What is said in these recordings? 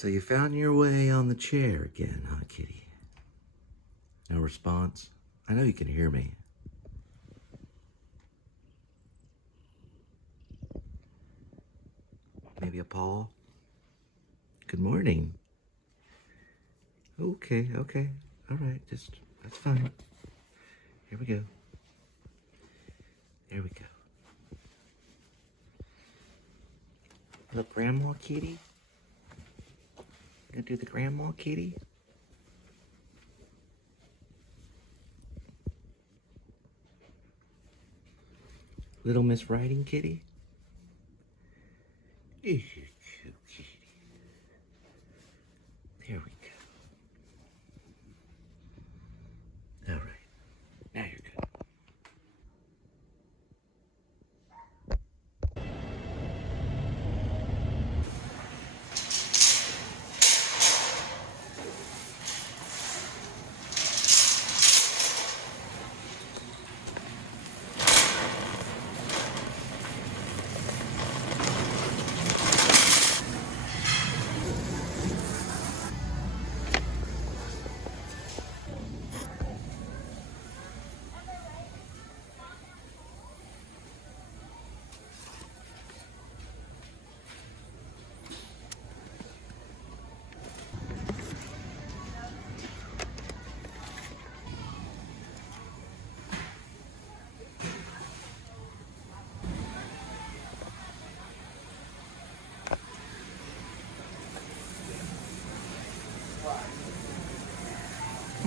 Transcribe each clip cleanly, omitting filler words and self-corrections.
So you found your way on the chair again, huh, kitty? No response? I know you can hear me. Maybe a paw? Good morning. Okay. All right, that's fine. Here we go. There we go. Look, Grandma Kitty. Gonna do the Grandma Kitty? Little Miss Riding Kitty? You're cute kitty. There we go. All right. Now you're good.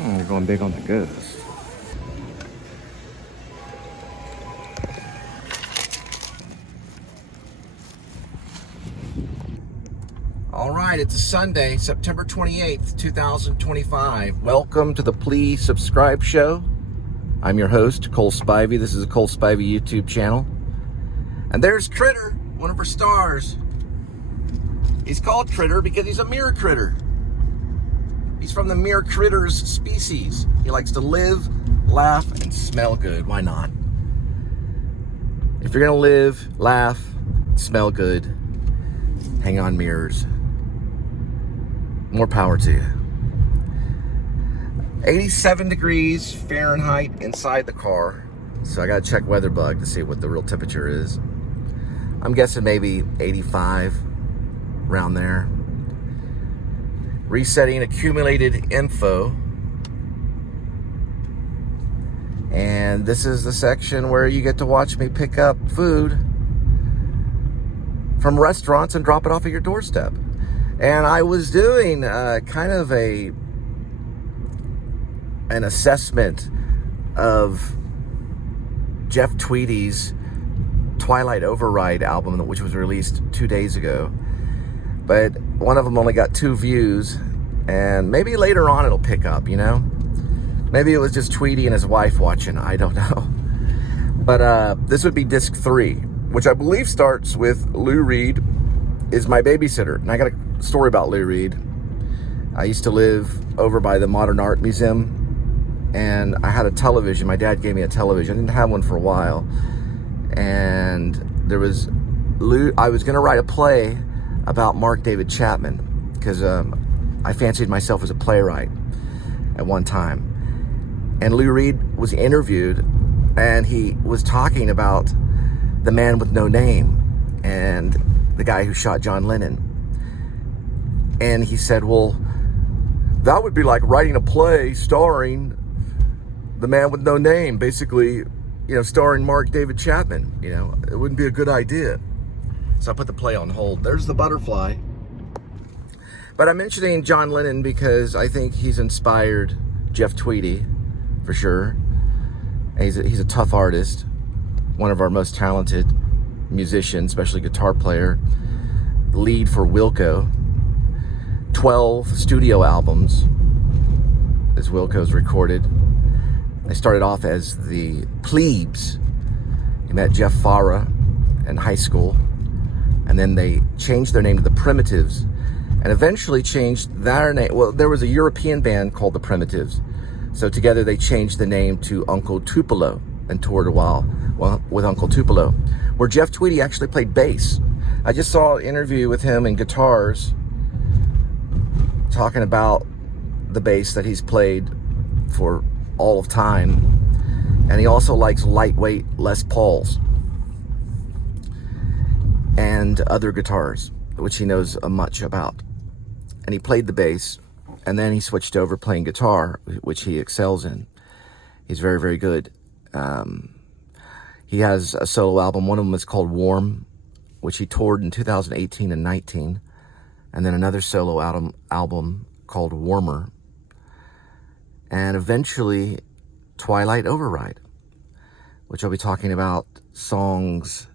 You're going big on the ghost. All right, it's a Sunday, September 28th, 2025. Welcome to the Please Subscribe Show. I'm your host, Cole Spivey. This is a Cole Spivey YouTube channel. And there's Critter, one of our stars. He's called Critter because he's a mirror critter. He's from the mirror critters species. He likes to live, laugh, and smell good. Why not? If you're gonna live, laugh, smell good, hang on mirrors. More power to you. 87 degrees Fahrenheit inside the car. So I gotta check WeatherBug to see what the real temperature is. I'm guessing maybe 85, around there. Resetting accumulated info. And this is the section where you get to watch me pick up food from restaurants and drop it off at your doorstep. And I was doing kind of an assessment of Jeff Tweedy's Twilight Override album, which was released 2 days ago. But one of them only got 2 views, and maybe later on it'll pick up, you know? Maybe it was just Tweedy and his wife watching, I don't know. But this would be disc 3, which I believe starts with Lou Reed is my babysitter. And I got a story about Lou Reed. I used to live over by the Modern Art Museum, and I had a television. My dad gave me a television. I didn't have one for a while. And there was Lou. I was going to write a play about Mark David Chapman because I fancied myself as a playwright at one time. And Lou Reed was interviewed, and he was talking about the man with no name and the guy who shot John Lennon. And he said, well, that would be like writing a play starring the man with no name, basically, you know, starring Mark David Chapman. You know, it wouldn't be a good idea. So I put the play on hold. There's the butterfly. But I'm mentioning John Lennon because I think he's inspired Jeff Tweedy, for sure. And he's a tough artist, one of our most talented musicians, especially guitar player, lead for Wilco. 12 studio albums as Wilco's recorded. They started off as the Plebes. He met Jeff Farah in high school, and then they changed their name to the Primitives, and eventually changed their name. Well, there was a European band called the Primitives, so together they changed the name to Uncle Tupelo and toured a while with Uncle Tupelo, where Jeff Tweedy actually played bass. I just saw an interview with him in guitars talking about the bass that he's played for all of time, and he also likes lightweight Les Pauls and other guitars, which he knows much about. And he played the bass, and then he switched over playing guitar, which he excels in. He's very, very good. He has a solo album. One of them is called Warm, which he toured in 2018 and 19. And then another solo album called Warmer. And eventually, Twilight Override, which I'll be talking about songs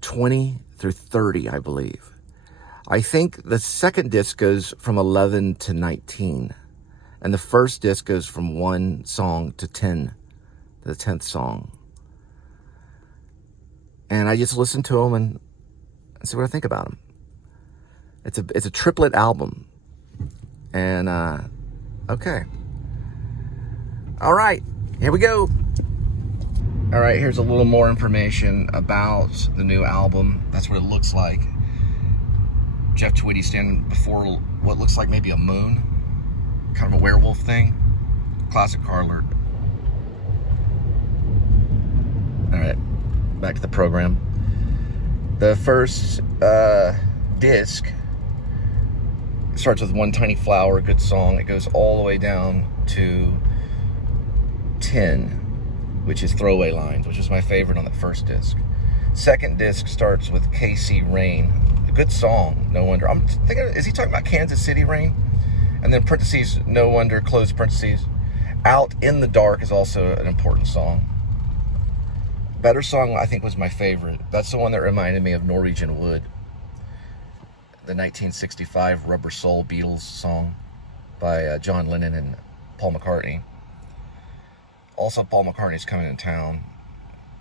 20 through 30, I believe. I think the second disc goes from 11 to 19. And the first disc goes from 1 song to 10, the 10th song. And I just listen to them and see what I think about them. It's a triplet album. And, okay. All right, here we go. All right, here's a little more information about the new album. That's what it looks like. Jeff Tweedy standing before what looks like maybe a moon. Kind of a werewolf thing. Classic car alert. All right, back to the program. The first disc starts with One Tiny Flower, good song. It goes all the way down to 10, which is Throwaway Lines, which is my favorite on the first disc. Second disc starts with KC Rain, a good song, No Wonder. I'm thinking, is he talking about Kansas City Rain? And then parentheses, No Wonder, close parentheses. Out in the Dark is also an important song. Better Song, I think, was my favorite. That's the one that reminded me of Norwegian Wood, the 1965 Rubber Soul Beatles song by John Lennon and Paul McCartney. Also, Paul McCartney's coming to town,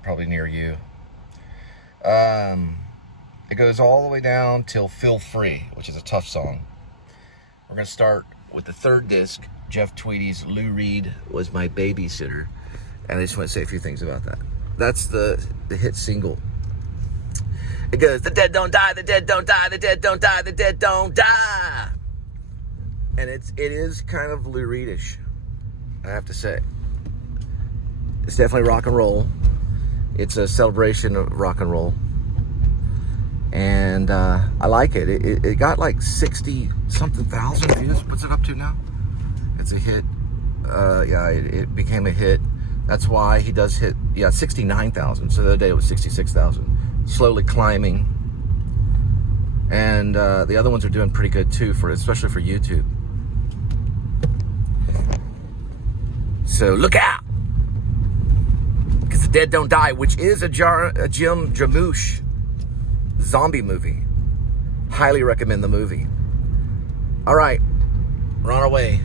probably near you. It goes all the way down till Feel Free, which is a tough song. We're going to start with the third disc, Jeff Tweedy's Lou Reed Was My Babysitter. And I just want to say a few things about that. That's the hit single. It goes, the dead don't die, the dead don't die, the dead don't die, the dead don't die. And it is kind of Lou Reed-ish, I have to say. It's definitely rock and roll. It's a celebration of rock and roll. And I like it. It got like 60-something thousand views. What's it up to now? It's a hit. Yeah, it became a hit. That's why he does hit, 69,000. So the other day it was 66,000. Slowly climbing. And the other ones are doing pretty good too, especially for YouTube. So look out! Because The Dead Don't Die, which is a Jim Jarmusch zombie movie. Highly recommend the movie. All right, we're on our way.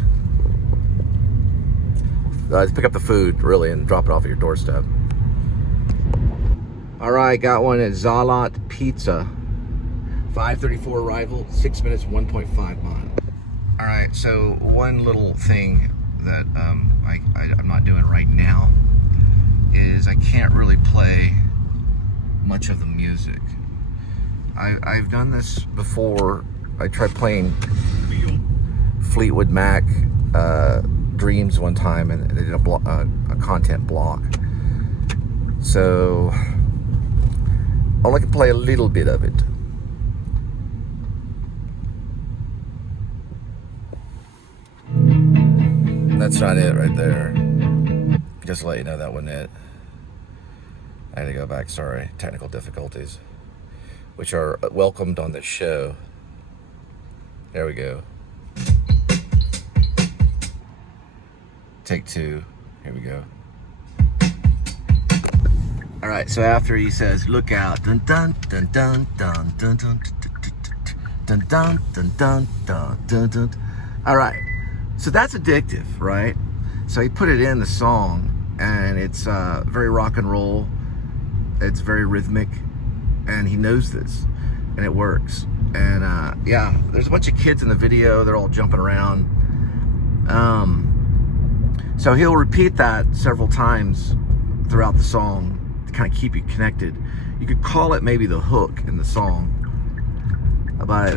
Let's pick up the food, really, and drop it off at your doorstep. All right, got one at Zalat Pizza. 5:34 arrival, 6 minutes, 1.5 miles. All right, so one little thing that I'm not doing right now is I can't really play much of the music. I've done this before. I tried playing Fleetwood Mac Dreams one time, and they did a content block. So I only can play a little bit of it. That's not it right there. Just to let you know that wasn't it. I had to go back, sorry. Technical difficulties, which are welcomed on this show. There we go. Take two. Here we go. All right, so after he says, look out, dun dun dun dun dun dun dun dun dun dun dun dun dun dun. All right, so that's addictive, right? So he put it in the song, and it's very rock and roll. It's very rhythmic, and he knows this, and it works. And yeah, there's a bunch of kids in the video. They're all jumping around. So he'll repeat that several times throughout the song to kind of keep you connected. You could call it maybe the hook in the song, but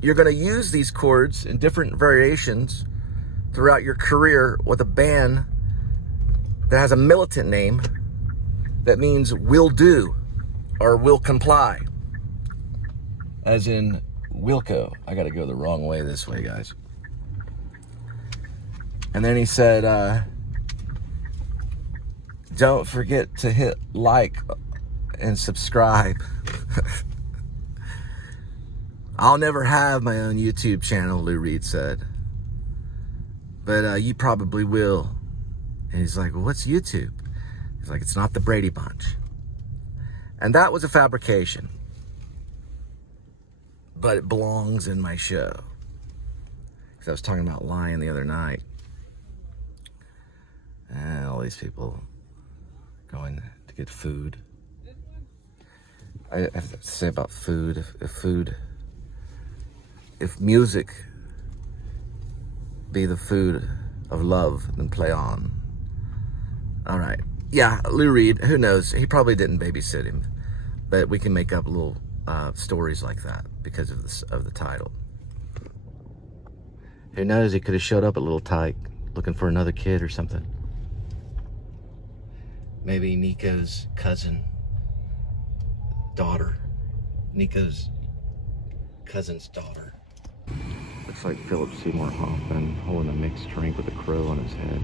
you're going to use these chords in different variations throughout your career with a band that has a militant name that means will do or will comply, as in Wilco. I got to go the wrong way this way, guys. And then he said, don't forget to hit like and subscribe. I'll never have my own YouTube channel, Lou Reed said. But you probably will. And he's like, well, what's YouTube? He's like, it's not the Brady Bunch. And that was a fabrication. But it belongs in my show. Because I was talking about lying the other night. And all these people going to get food. I have to say about food. If music be the food of love, then play on. All right. Yeah, Lou Reed, who knows? He probably didn't babysit him. But we can make up little stories like that because of the title. Who knows? He could have showed up at Little Tyke looking for another kid or something. Maybe Nico's daughter. Nico's cousin's daughter. Looks like Philip Seymour Hoffman holding a mixed drink with a crow on his head.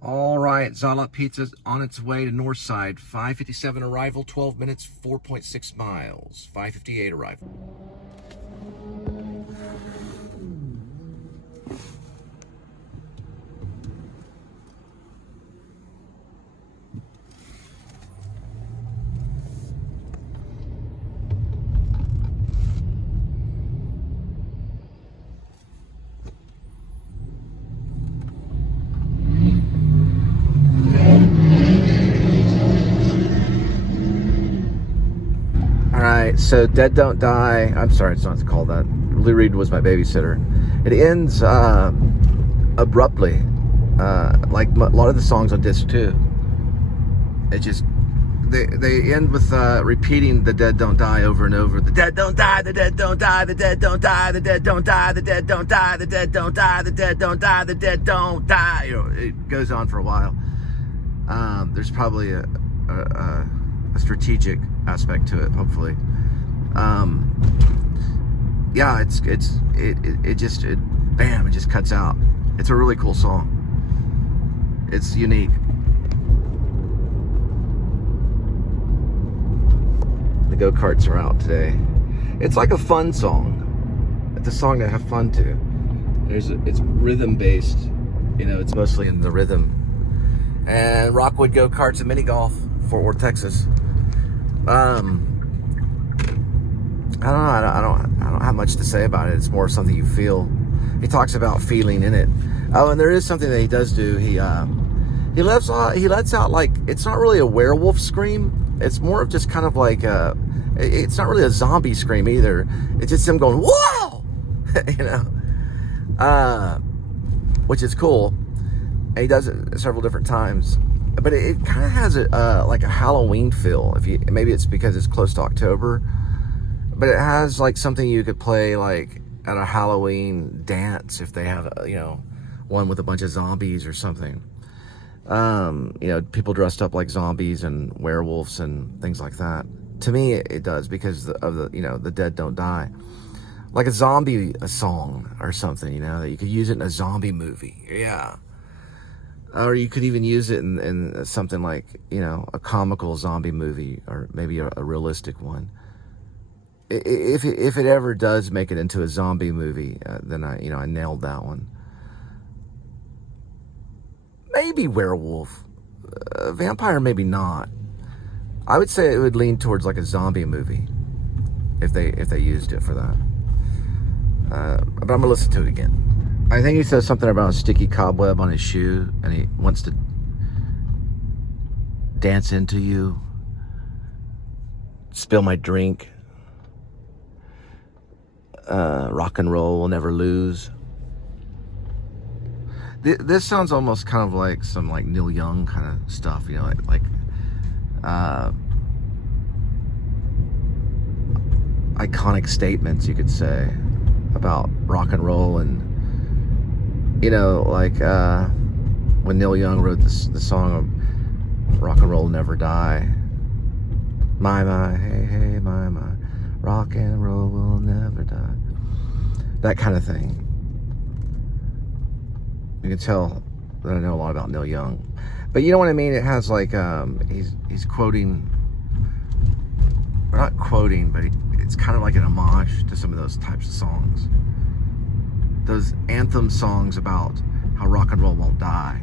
All right, Zala Pizza's on its way to Northside. 5:57 arrival, 12 minutes, 4.6 miles. 5:58 arrival. So Dead Don't Die, I'm sorry, it's not called that. Lou Reed was my babysitter. It ends abruptly, like a lot of the songs on disc 2. It just, they end with repeating the Dead Don't Die over and over. The dead don't die, the dead don't die, the dead don't die, the dead don't die, the dead don't die, the dead don't die, the dead don't die, the dead don't die. You know, it goes on for a while. There's probably a strategic aspect to it, hopefully. Yeah, it just bam, it just cuts out. It's a really cool song. It's unique. The go-karts are out today. It's like a fun song. It's a song to have fun to. It's rhythm based. You know, it's mostly in the rhythm. And Rockwood go-karts and mini golf, Fort Worth, Texas. I don't know. I don't have much to say about it. It's more something you feel. He talks about feeling in it. Oh, and there is something that he does do. He lets out like, it's not really a werewolf scream. It's more of just kind of like it's not really a zombie scream either. It's just him going whoa, you know, which is cool. And he does it several different times. But it kind of has like a Halloween feel. Maybe it's because it's close to October. But it has like something you could play like at a Halloween dance if they have, you know, one with a bunch of zombies or something. You know, people dressed up like zombies and werewolves and things like that. To me, it does because of the, you know, the dead don't die. Like a song or something, you know, that you could use it in a zombie movie. Yeah. Or you could even use it in something like, you know, a comical zombie movie or maybe a realistic one. If it ever does make it into a zombie movie, then I nailed that one. Maybe werewolf, vampire, maybe not. I would say it would lean towards like a zombie movie if they used it for that. But I'm gonna listen to it again. I think he says something about a sticky cobweb on his shoe, and he wants to dance into you, spill my drink. Rock and roll will never lose. This sounds almost kind of like some like Neil Young kind of stuff, you know, like iconic statements, you could say, about rock and roll. And, you know, like when Neil Young wrote the song Rock and Roll Never Die. My, hey, hey, my, rock and roll will never die. That kind of thing. You can tell that I know a lot about Neil Young. But you know what I mean? It has like, he's quoting, or not quoting, but it's kind of like an homage to some of those types of songs. Those anthem songs about how rock and roll won't die.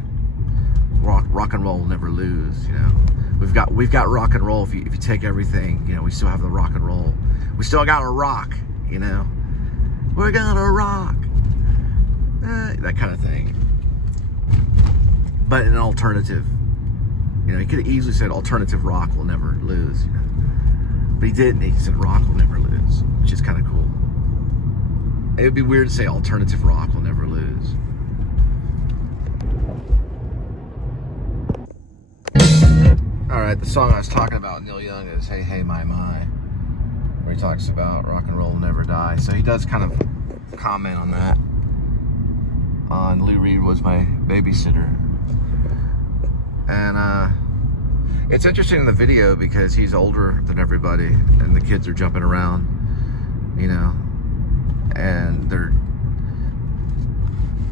Rock and roll will never lose, you know. We've got rock and roll. If you take everything, you know, we still have the rock and roll. We still got a rock, you know. We're gonna rock. That kind of thing. But an alternative. You know, he could have easily said alternative rock will never lose, you know. But he didn't. He said rock will never lose, which is kind of cool. It would be weird to say alternative rock will never lose. Alright, the song I was talking about, Neil Young, is Hey Hey My My, where he talks about rock and roll will never die. So he does kind of comment on that. On Lou Reed Was My Babysitter. And it's interesting in the video because he's older than everybody and the kids are jumping around, you know, and they're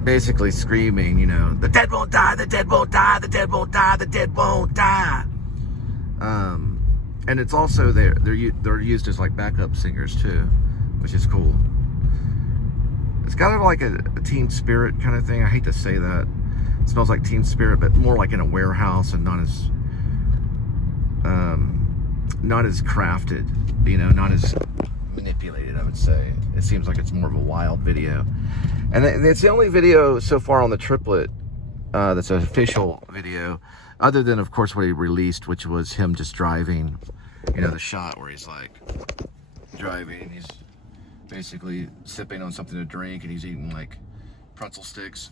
basically screaming, you know, the dead won't die, the dead won't die, the dead won't die, the dead won't die. And it's also they're used as like backup singers too, which is cool. It's kind of like a Teen Spirit kind of thing. I hate to say that. It smells like Teen Spirit, but more like in a warehouse and not as crafted, you know, not as manipulated, I would say. It seems like it's more of a wild video. And it's the only video so far on the triplet that's an official video, other than, of course, what he released, which was him just driving. You know, the shot where he's like driving and he's basically sipping on something to drink and he's eating like pretzel sticks.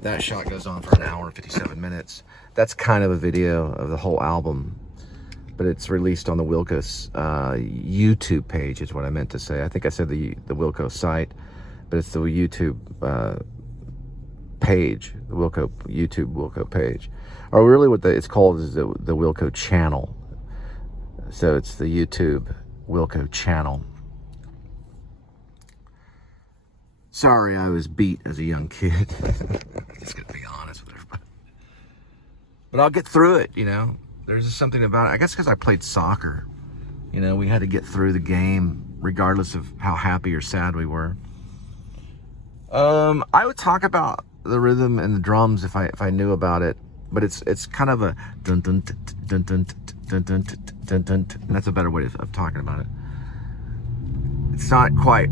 That shot goes on for an hour and 57 minutes. That's kind of a video of the whole album, but it's released on the Wilco YouTube page is what I meant to say. I think I said the Wilco site, but it's the YouTube page, the YouTube Wilco page. Or really what it's called is the Wilco channel. So it's the YouTube Wilco channel. Sorry, I was beat as a young kid. I'm just gonna be honest with everybody. But I'll get through it, you know. There's just something about it. I guess because I played soccer. You know, we had to get through the game regardless of how happy or sad we were. I would talk about the rhythm and the drums if I knew about it. But it's kind of a dun dun dun dun dun dun dun dun. That's a better way of talking about it. It's not quite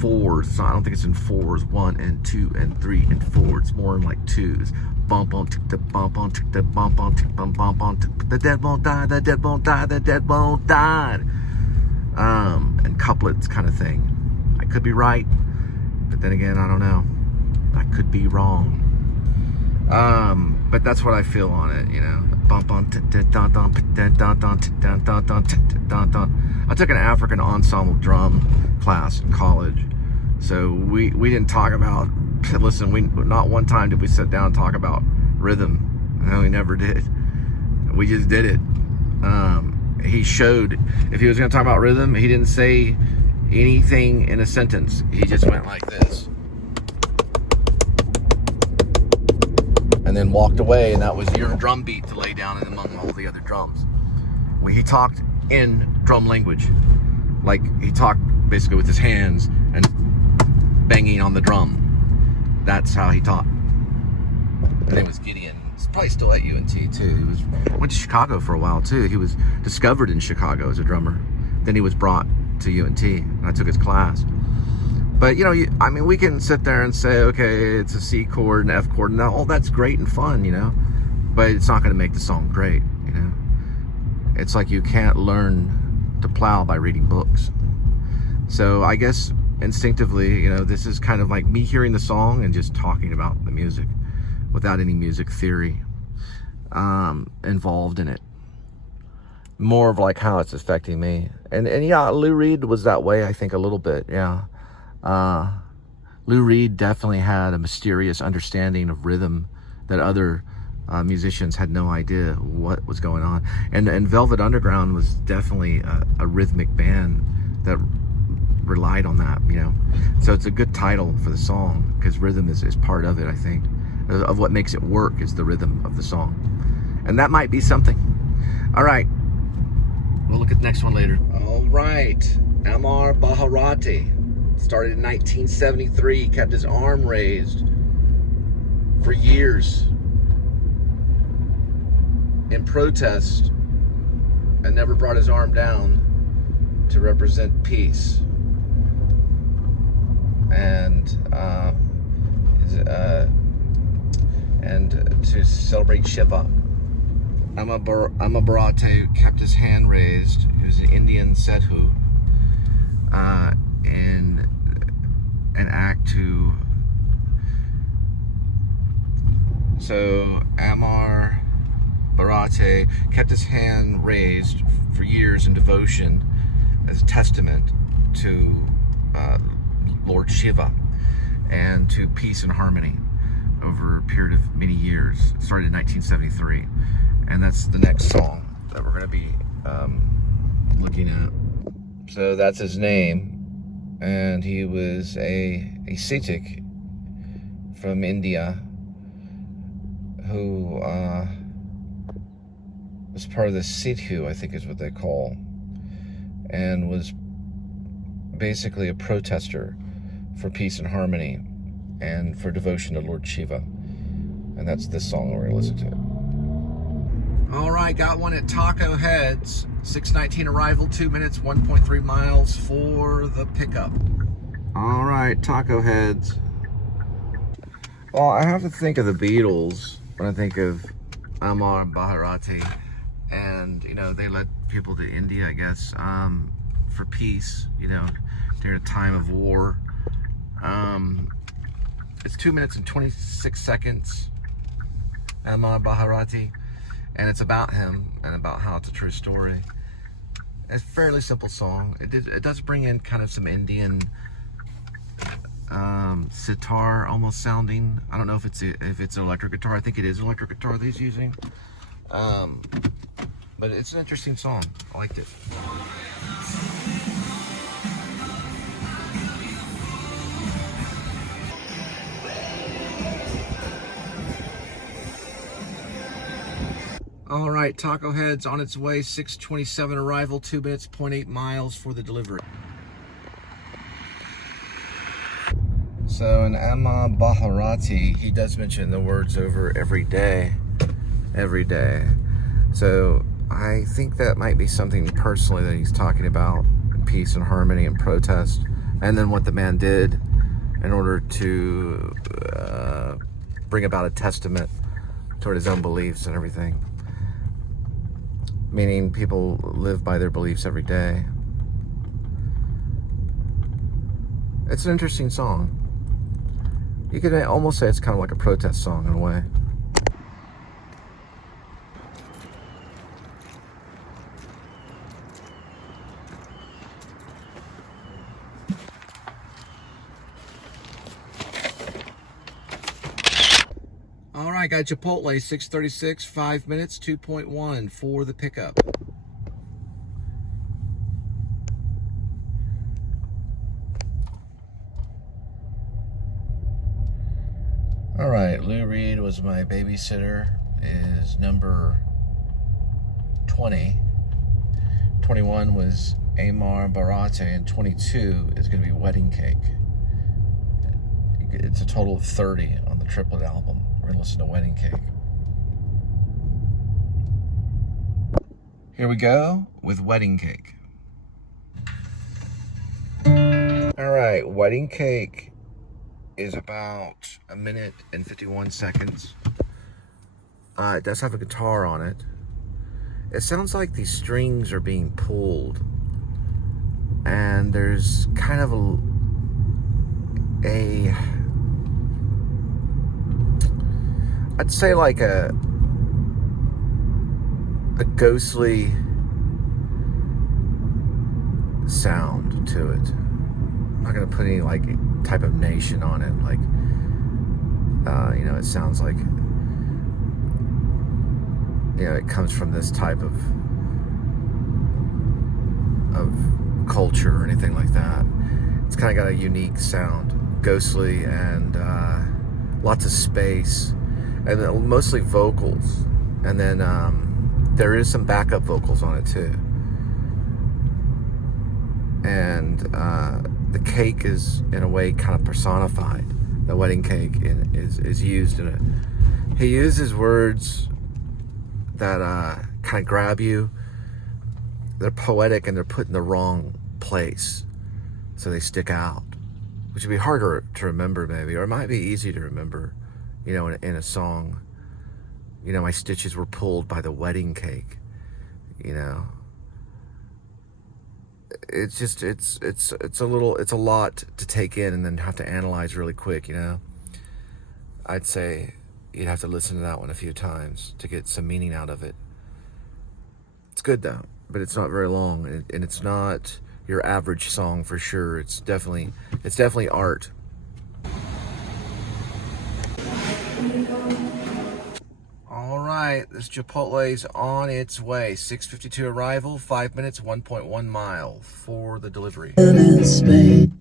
fours. I don't think it's in fours. 1 and 2 and 3 and 4. It's more in like twos. Bump on tick the bump on tick the bump on tick bump on tick. The dead won't die. The dead won't die. The dead won't die. And couplets kind of thing. I could be right, but then again, I don't know. I could be wrong. But that's what I feel on it, you know. Bump on I took an African ensemble drum class in college, so we didn't talk about. Listen, we not one time did we sit down and talk about rhythm. No, we never did. We just did it. He showed if he was going to talk about rhythm, he didn't say anything in a sentence. He just went like this. And then walked away, and that was your drum beat to lay down among all the other drums. When he talked in drum language, like he talked basically with his hands and banging on the drum. That's how he taught. His name was Gideon. He's probably still at UNT too. He went to Chicago for a while too. He was discovered in Chicago as a drummer. Then he was brought to UNT, and I took his class. But, you know, I mean, we can sit there and say, okay, it's a C chord and F chord, and all that's great and fun, you know, but it's not going to make the song great, you know. It's like you can't learn to plow by reading books. So I guess instinctively, you know, this is kind of like me hearing the song and just talking about the music, without any music theory involved in it. More of like how it's affecting me. And yeah, Lou Reed was that way, I think, a little bit, yeah. Lou Reed definitely had a mysterious understanding of rhythm that other musicians had no idea what was going on. And Velvet Underground was definitely a rhythmic band that relied on that, you know. So it's a good title for the song, because rhythm is part of it, I think. Of what makes it work is the rhythm of the song. And that might be something. All right. We'll look at the next one later. All right. Amar Bharati. Started in 1973. Kept his arm raised for years in protest, and never brought his arm down to represent peace. And to celebrate Shiva. Amma Bharati kept his hand raised. He was an Indian Sadhu in an act to. So Amar Bharati kept his hand raised for years in devotion as a testament to Lord Shiva and to peace and harmony over a period of many years. It started in 1973. And that's the next song that we're going to be looking at. So that's his name. And he was a Sikh from India who was part of the Sidhu, I think is what they call, and was basically a protester for peace and harmony and for devotion to Lord Shiva. And that's this song we're going to listen to. All right, got one at Taco Heads. 6:19 arrival, 2 minutes, 1.3 miles for the pickup. All right, Taco Heads. Well, I have to think of the Beatles when I think of Amar Bharati. And, you know, they led people to India, I guess, for peace, you know, during a time of war. It's 2 minutes and 26 seconds, Amar Bharati. And it's about him and about how it's a true story. It's a fairly simple song. It does bring in kind of some Indian sitar almost sounding. I don't know if it's an electric guitar. I think it is an electric guitar that he's using. But it's an interesting song. I liked it. All right, Taco Head's on its way, 6:27 arrival, 2 minutes, 0.8 miles for the delivery. So in Amma Bharati, he does mention the words over every day. So I think that might be something personally that he's talking about, peace and harmony and protest, and then what the man did in order to bring about a testament toward his own beliefs and everything. Meaning people live by their beliefs every day. It's an interesting song. You could almost say it's kind of like a protest song in a way. All right, got Chipotle, 6:36, 5 minutes, 2.1 for the pickup. All right, Lou Reed was my babysitter, is number 20. 21 was Amar Bharati, and 22 is going to be Wedding Cake. It's a total of 30 on the triplet album. We're going to listen to Wedding Cake. Here we go with Wedding Cake. All right, Wedding Cake is about 1 minute and 51 seconds. It does have a guitar on it. It sounds like these strings are being pulled, and there's kind of I'd say like a ghostly sound to it. I'm not gonna put any like type of nation on it, like you know, it sounds like, you know, it comes from this type of culture or anything like that. It's kind of got a unique sound, ghostly, and lots of space, and mostly vocals, and then there is some backup vocals on it too. And the cake is in a way kind of personified. The wedding cake is used in it. He uses words that kind of grab you. They're poetic and they're put in the wrong place, so they stick out, which would be harder to remember maybe, or it might be easy to remember, you know, in a song. You know, my stitches were pulled by the wedding cake, you know. It's just, it's a lot to take in and then have to analyze really quick, you know. I'd say you'd have to listen to that one a few times to get some meaning out of it. It's good though, but it's not very long, and it's not your average song for sure. It's definitely art. All right, this Chipotle's on its way. 6:52 arrival, 5 minutes, 1.1 mile for the delivery. In Spain.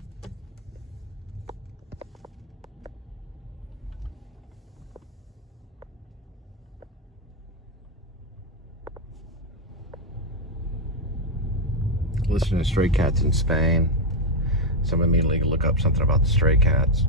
Listening to Stray Cats in Spain. So I'm immediately gonna look up something about the Stray Cats.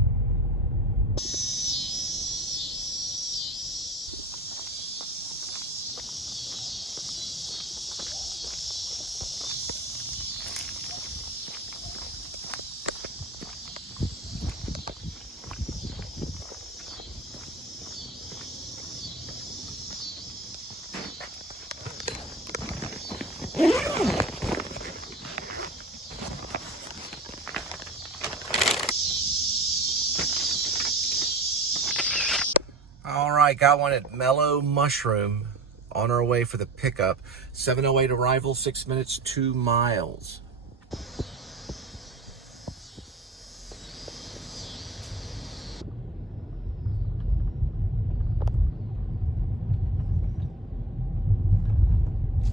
All right, got one at Mellow Mushroom on our way for the pickup. 7:08 arrival, 6 minutes, 2 miles.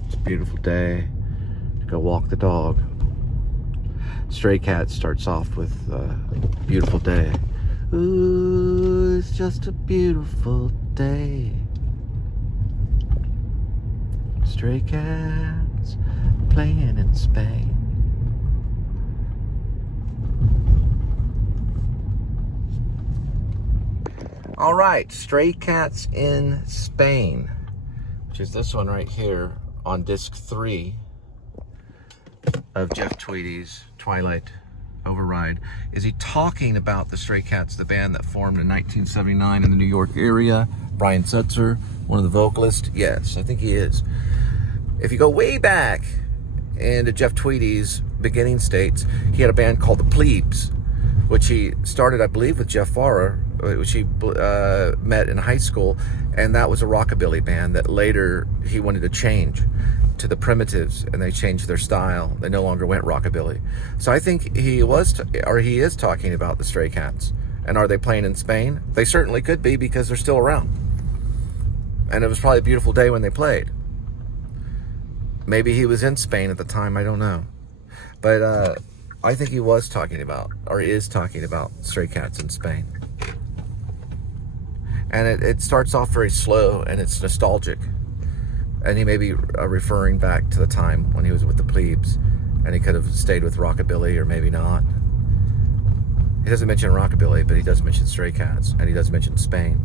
It's a beautiful day to go walk the dog. Stray Cat starts off with beautiful day. Ooh, it's just a beautiful day. Stray cats playing in Spain. All right, Stray Cats in Spain, which is this one right here on disc 3 of Jeff Tweedy's Twilight Override. Is he talking about the Stray Cats, the band that formed in 1979 in the New York area? Brian Setzer, one of the vocalists? Yes, I think he is. If you go way back into Jeff Tweedy's beginning states, he had a band called the Plebes, which he started, I believe, with Jeff Farrar, which he met in high school, and that was a rockabilly band that later he wanted to change to the Primitives, and they changed their style. They no longer went rockabilly. So I think he is talking about the Stray Cats. And are they playing in Spain? They certainly could be, because they're still around. And it was probably a beautiful day when they played. Maybe he was in Spain at the time, I don't know. But I think he was talking about, or is talking about, Stray Cats in Spain. And it starts off very slow, and it's nostalgic. And he may be referring back to the time when he was with the Plebes, and he could have stayed with rockabilly, or maybe not. He doesn't mention rockabilly, but he does mention Stray Cats, and he does mention Spain.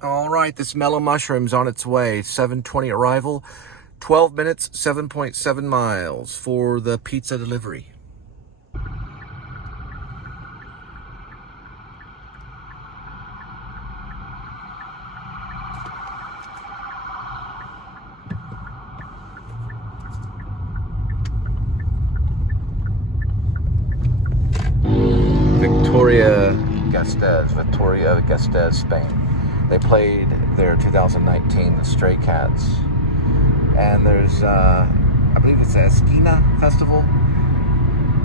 All right, this Mellow Mushroom's on its way. 7:20 arrival, 12 minutes, 7.7 miles for the pizza delivery. Gasteiz, Vitoria Gasteiz, Spain. They played their 2019, the Stray Cats. And there's, I believe it's the Esquina Festival.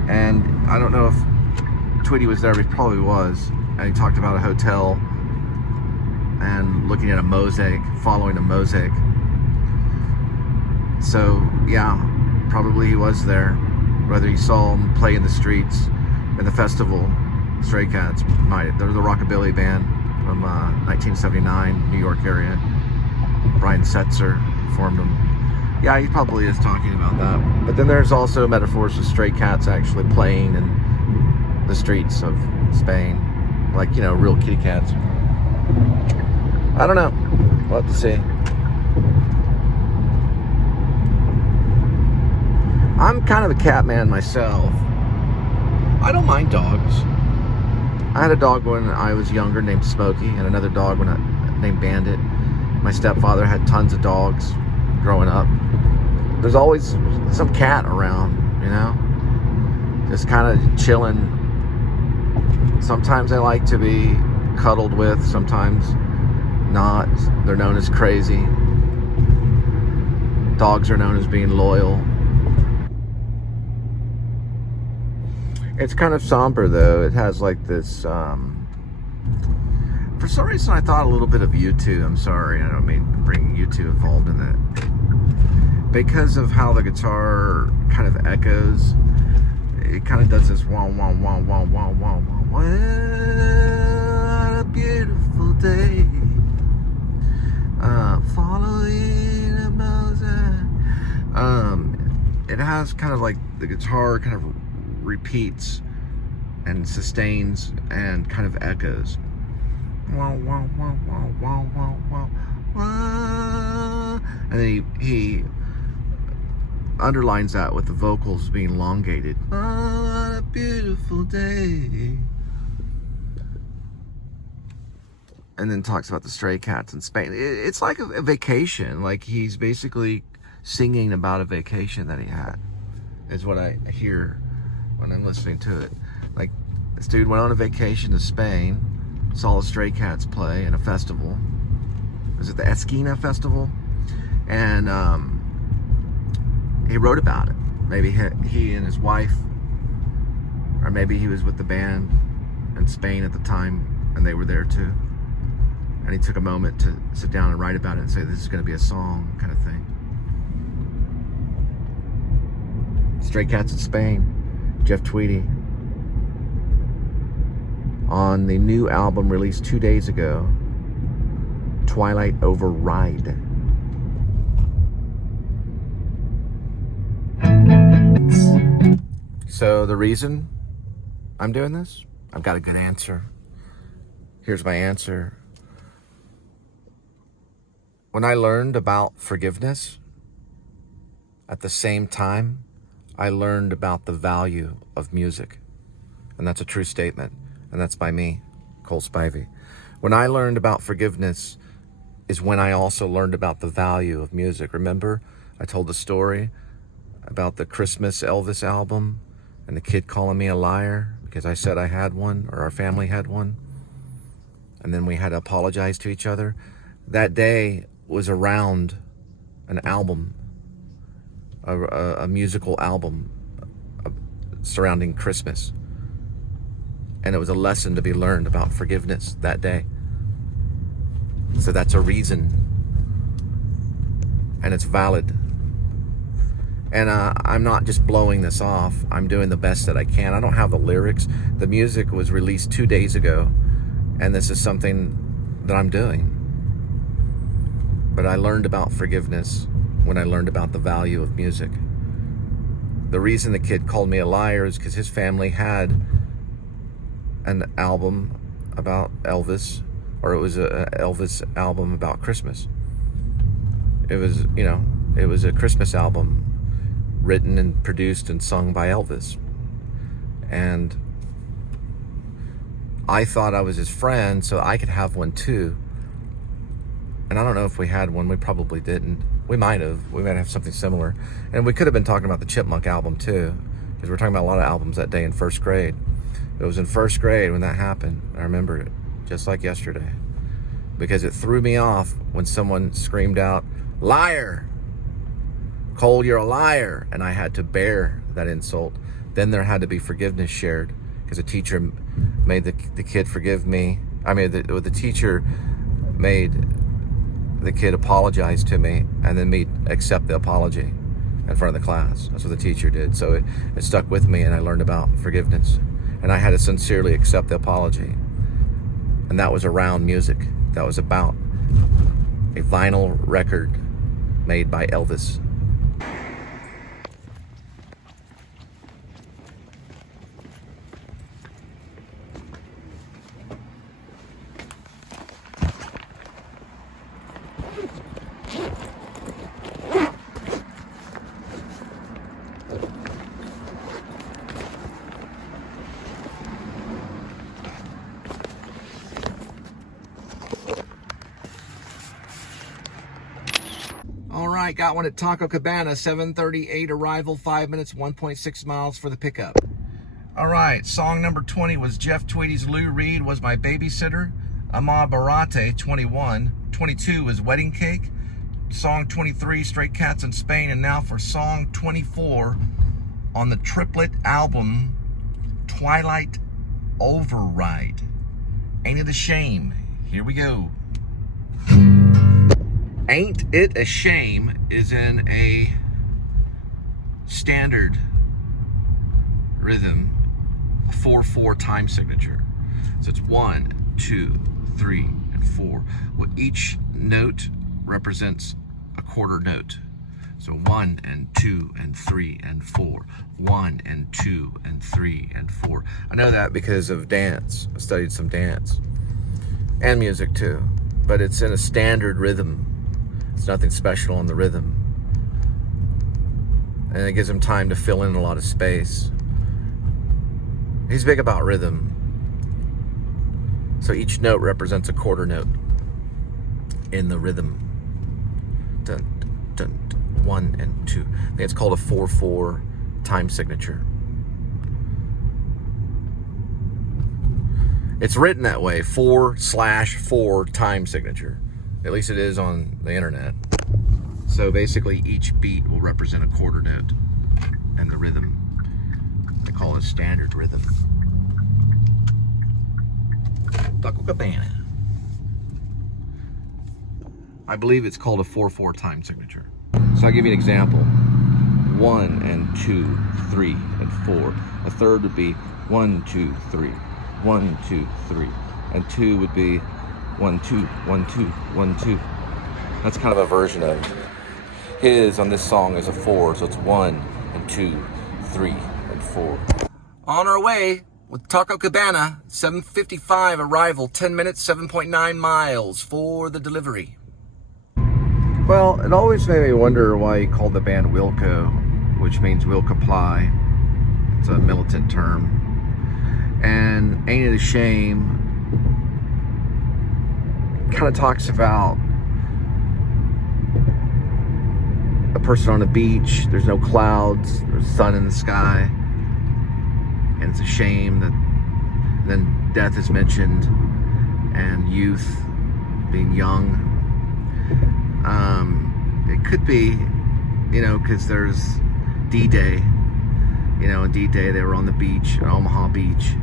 And I don't know if Tweedy was there, but he probably was. And he talked about a hotel and looking at a mosaic, following a mosaic. So, yeah, probably he was there. Whether he saw him play in the streets in the festival, Stray Cats, they're the rockabilly band from 1979, New York area. Brian Setzer formed them. Yeah, he probably is talking about that. But then there's also metaphors of stray cats actually playing in the streets of Spain. Like, you know, real kitty cats. I don't know. We'll have to see. I'm kind of a cat man myself. I don't mind dogs. I had a dog when I was younger named Smokey, and another dog named Bandit. My stepfather had tons of dogs growing up. There's always some cat around, you know? Just kind of chilling. Sometimes they like to be cuddled with, sometimes not. They're known as crazy. Dogs are known as being loyal. It's kind of somber, though. It has like this, for some reason I thought a little bit of U2. I'm sorry, I don't mean to bring U2 involved in it. Because of how the guitar kind of echoes, it kind of does this wah wah wah wah wah wah wah. What a beautiful day. Following a Moses. It has kind of like the guitar kind of repeats and sustains and kind of echoes. Wow, wow, wow, wow, wow, wow, wow, wow. And then he underlines that with the vocals being elongated. Oh, what a beautiful day. And then talks about the stray cats in Spain. It's like a vacation. Like he's basically singing about a vacation that he had, is what I hear when I'm listening to it. Like, this dude went on a vacation to Spain, saw the Stray Cats play in a festival. Was it the Esquina Festival? And he wrote about it. Maybe he and his wife, or maybe he was with the band in Spain at the time, and they were there too. And he took a moment to sit down and write about it and say, this is going to be a song kind of thing. Stray Cats in Spain. Jeff Tweedy, on the new album released 2 days ago, Twilight Override. So the reason I'm doing this, I've got a good answer. Here's my answer. When I learned about forgiveness, at the same time, I learned about the value of music. And that's a true statement. And that's by me, Cole Spivey. When I learned about forgiveness is when I also learned about the value of music. Remember, I told the story about the Christmas Elvis album and the kid calling me a liar because I said I had one, or our family had one. And then we had to apologize to each other. That day was around an album, a musical album surrounding Christmas. And it was a lesson to be learned about forgiveness that day. So that's a reason. And it's valid. And I'm not just blowing this off. I'm doing the best that I can. I don't have the lyrics. The music was released 2 days ago. And this is something that I'm doing. But I learned about forgiveness when I learned about the value of music. The reason the kid called me a liar is because his family had an album about Elvis, or it was an Elvis album about Christmas. It was, it was a Christmas album written and produced and sung by Elvis. And I thought I was his friend, so I could have one too. And I don't know if we had one. We probably didn't. We might have. We might have something similar. And we could have been talking about the Chipmunk album too, because we're talking about a lot of albums that day in first grade. It was in first grade when that happened. I remember it just like yesterday, because it threw me off when someone screamed out, "Liar! Cole, you're a liar!" And I had to bear that insult. Then there had to be forgiveness shared, because the teacher made the kid forgive me. I mean, the teacher made the kid apologize to me, and then me accept the apology in front of the class. That's what the teacher did. So it stuck with me, and I learned about forgiveness. And I had to sincerely accept the apology. And that was around music. That was about a vinyl record made by Elvis. All right, got one at Taco Cabana, 7:38 arrival, 5 minutes, 1.6 miles for the pickup. All right, song number 20 was Jeff Tweedy's Lou Reed Was My Babysitter. Ahmad Barate, 21. 22 was Wedding Cake. Song 23, Stray Cats in Spain. And now for song 24 on the triplet album, Twilight Override. Ain't It a Shame? Here we go. Ain't It a Shame is in a standard rhythm, a 4/4 time signature. So it's 1, 2, 3, and 4. Well, each note represents a quarter note. So 1 and 2 and 3 and 4. 1 and 2 and 3 and 4. I know that because of dance. I studied some dance and music too, but it's in a standard rhythm. It's nothing special on the rhythm. And it gives him time to fill in a lot of space. He's big about rhythm. So each note represents a quarter note in the rhythm. Dun, dun, dun, 1 and 2. I think it's called a 4/4 time signature. It's written that way, 4/4 time signature. At least it is on the internet. So basically each beat will represent a quarter note and the rhythm. They call it standard rhythm. Taco Cabana. I believe it's called a 4/4 time signature. So I'll give you an example. 1 and 2, 3 and 4. A third would be 1, 2, 3. 1, 2, 3. And 2 would be 1, 2, 1, 2, 1, 2. That's kind of a version of his on this song is a 4, so it's 1 and 2, 3 and 4. On our way with Taco Cabana, 7:55 arrival, 10 minutes, 7.9 miles for the delivery. Well, it always made me wonder why he called the band Wilco, which means will comply. It's a militant term. And Ain't It a Shame kind of talks about a person on a beach. There's no clouds, there's sun in the sky, and it's a shame that then death is mentioned and youth, being young. It could be, because there's D-Day. On D-Day they were on the beach, at Omaha Beach.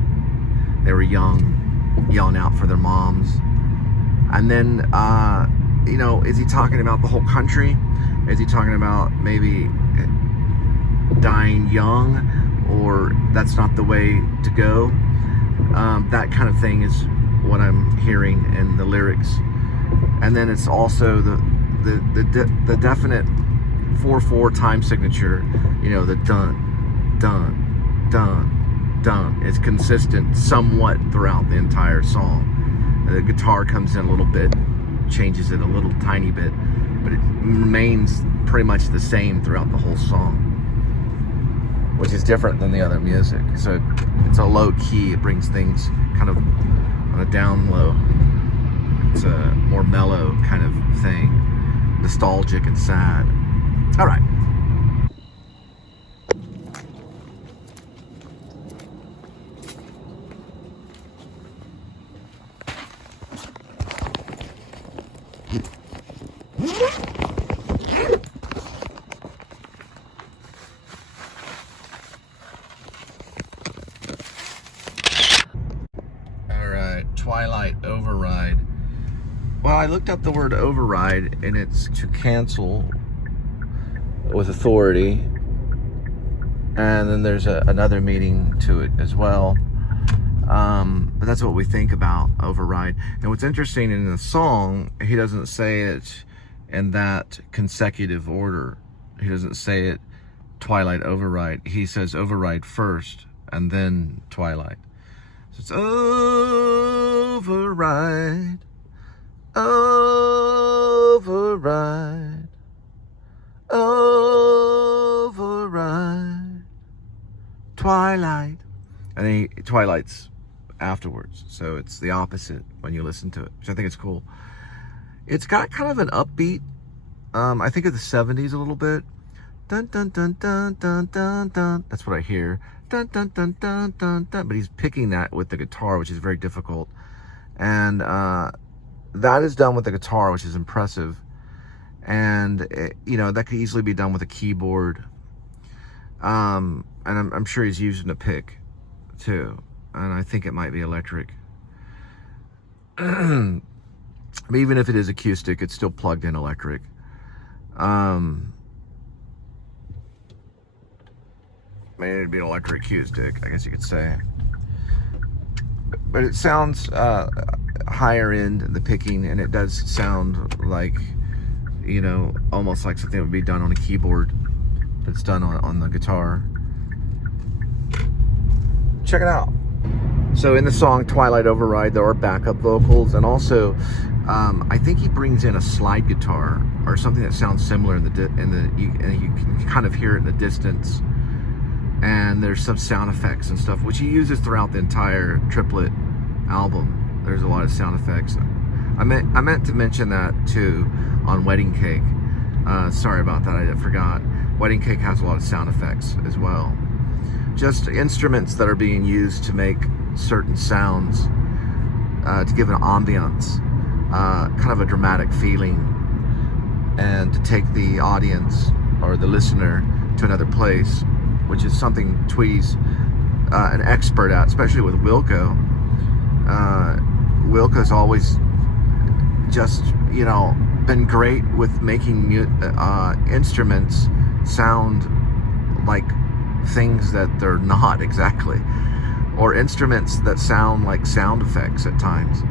They were young, yelling out for their moms. And then, is he talking about the whole country? Is he talking about maybe dying young, or that's not the way to go? That kind of thing is what I'm hearing in the lyrics. And then it's also the definite 4/4 time signature. The dun, dun, dun, dun. It's consistent somewhat throughout the entire song. The guitar comes in a little bit, changes it a little tiny bit, but it remains pretty much the same throughout the whole song, which is different than the other music. So it's a low key, it brings things kind of on a down low. It's a more mellow kind of thing, nostalgic and sad. All right. Twilight override. Well, I looked up the word override, and it's to cancel with authority. And then there's another meaning to it as well. But that's what we think about override. And what's interesting in the song, he doesn't say it in that consecutive order. He doesn't say it Twilight override. He says override first and then Twilight. So it's override, override, override, Twilight. And then Twilight's afterwards. So it's the opposite when you listen to it, which I think is cool. It's got kind of an upbeat, I think of the 70s a little bit. Dun, dun, dun, dun, dun, dun, dun. That's what I hear. Dun, dun, dun, dun, dun, dun. But he's picking that with the guitar, which is very difficult. And that is done with the guitar, which is impressive. And, that could easily be done with a keyboard. And I'm sure he's using a pick, too. And I think it might be electric. But even if it is acoustic, it's still plugged in electric. Maybe it'd be an electric acoustic, I guess you could say. But it sounds higher end, the picking, and it does sound like, almost like something that would be done on a keyboard, but it's done on the guitar. Check it out. So in the song Twilight Override, there are backup vocals, and also I think he brings in a slide guitar or something that sounds similar and you can kind of hear it in the distance. And there's some sound effects and stuff, which he uses throughout the entire triplet album. There's a lot of sound effects. I meant to mention that too on Wedding Cake. Sorry about that, I forgot. Wedding Cake has a lot of sound effects as well. Just instruments that are being used to make certain sounds, to give an ambiance, kind of a dramatic feeling, and to take the audience or the listener to another place, which is something Tweedy's an expert at, especially with Wilco. Wilco's always just, been great with making instruments sound like things that they're not exactly, or instruments that sound like sound effects at times.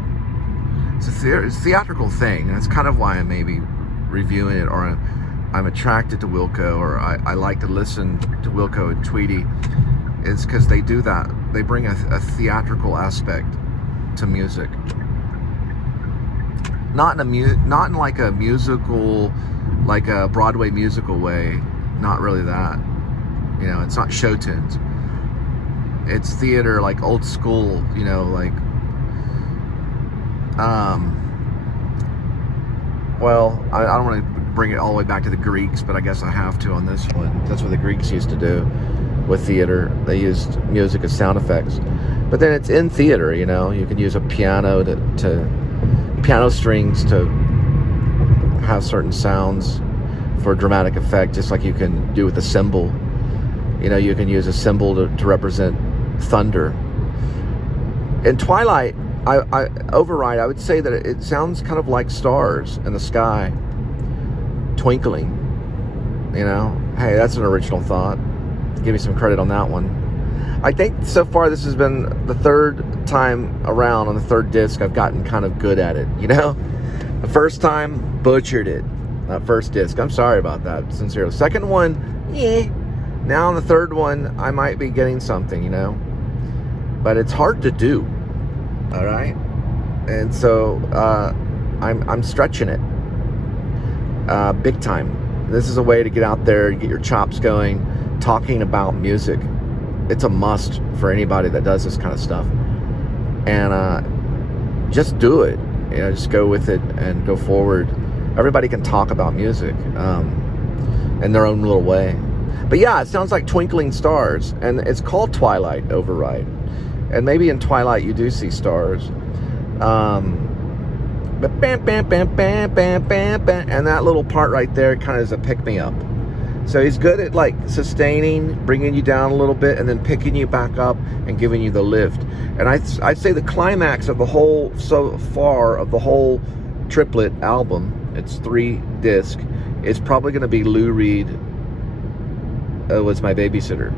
It's a theatrical thing, and that's kind of why I may be reviewing it, or I'm attracted to Wilco, or I like to listen to Wilco and Tweedy. It's because they do that. They bring a theatrical aspect to music. Not in like a musical, like a Broadway musical way. Not really that. It's not show tunes. It's theater, like old school, well, I don't want to bring it all the way back to the Greeks, but I guess I have to on this one. That's what the Greeks used to do with theater. They used music as sound effects. But then it's in theater, you can use a piano to piano strings to have certain sounds for dramatic effect, just like you can do with a cymbal. You can use a cymbal to represent thunder. In Twilight, Override, I would say that it sounds kind of like stars in the sky twinkling. Hey, that's an original thought. Give me some credit on that one. I think so far this has been the third time around on the third disc I've gotten kind of good at it. The first time, butchered it. That first disc, I'm sorry about that, sincerely. Second one, yeah. Now on the third one, I might be getting something, but it's hard to do. All right, and so I'm stretching it big time. This is a way to get out there, get your chops going, talking about music. It's a must for anybody that does this kind of stuff, and just do it. Just go with it and go forward. Everybody can talk about music in their own little way. But yeah, it sounds like twinkling stars, and it's called Twilight Override. And maybe in Twilight you do see stars. But bam, bam, bam, bam, bam, bam, bam. And that little part right there kind of is a pick-me-up. So he's good at like sustaining, bringing you down a little bit, and then picking you back up and giving you the lift. And I'd say the climax of the whole, so far, of the whole triplet album, it's 3 discs, it's probably going to be Lou Reed Was My Babysitter.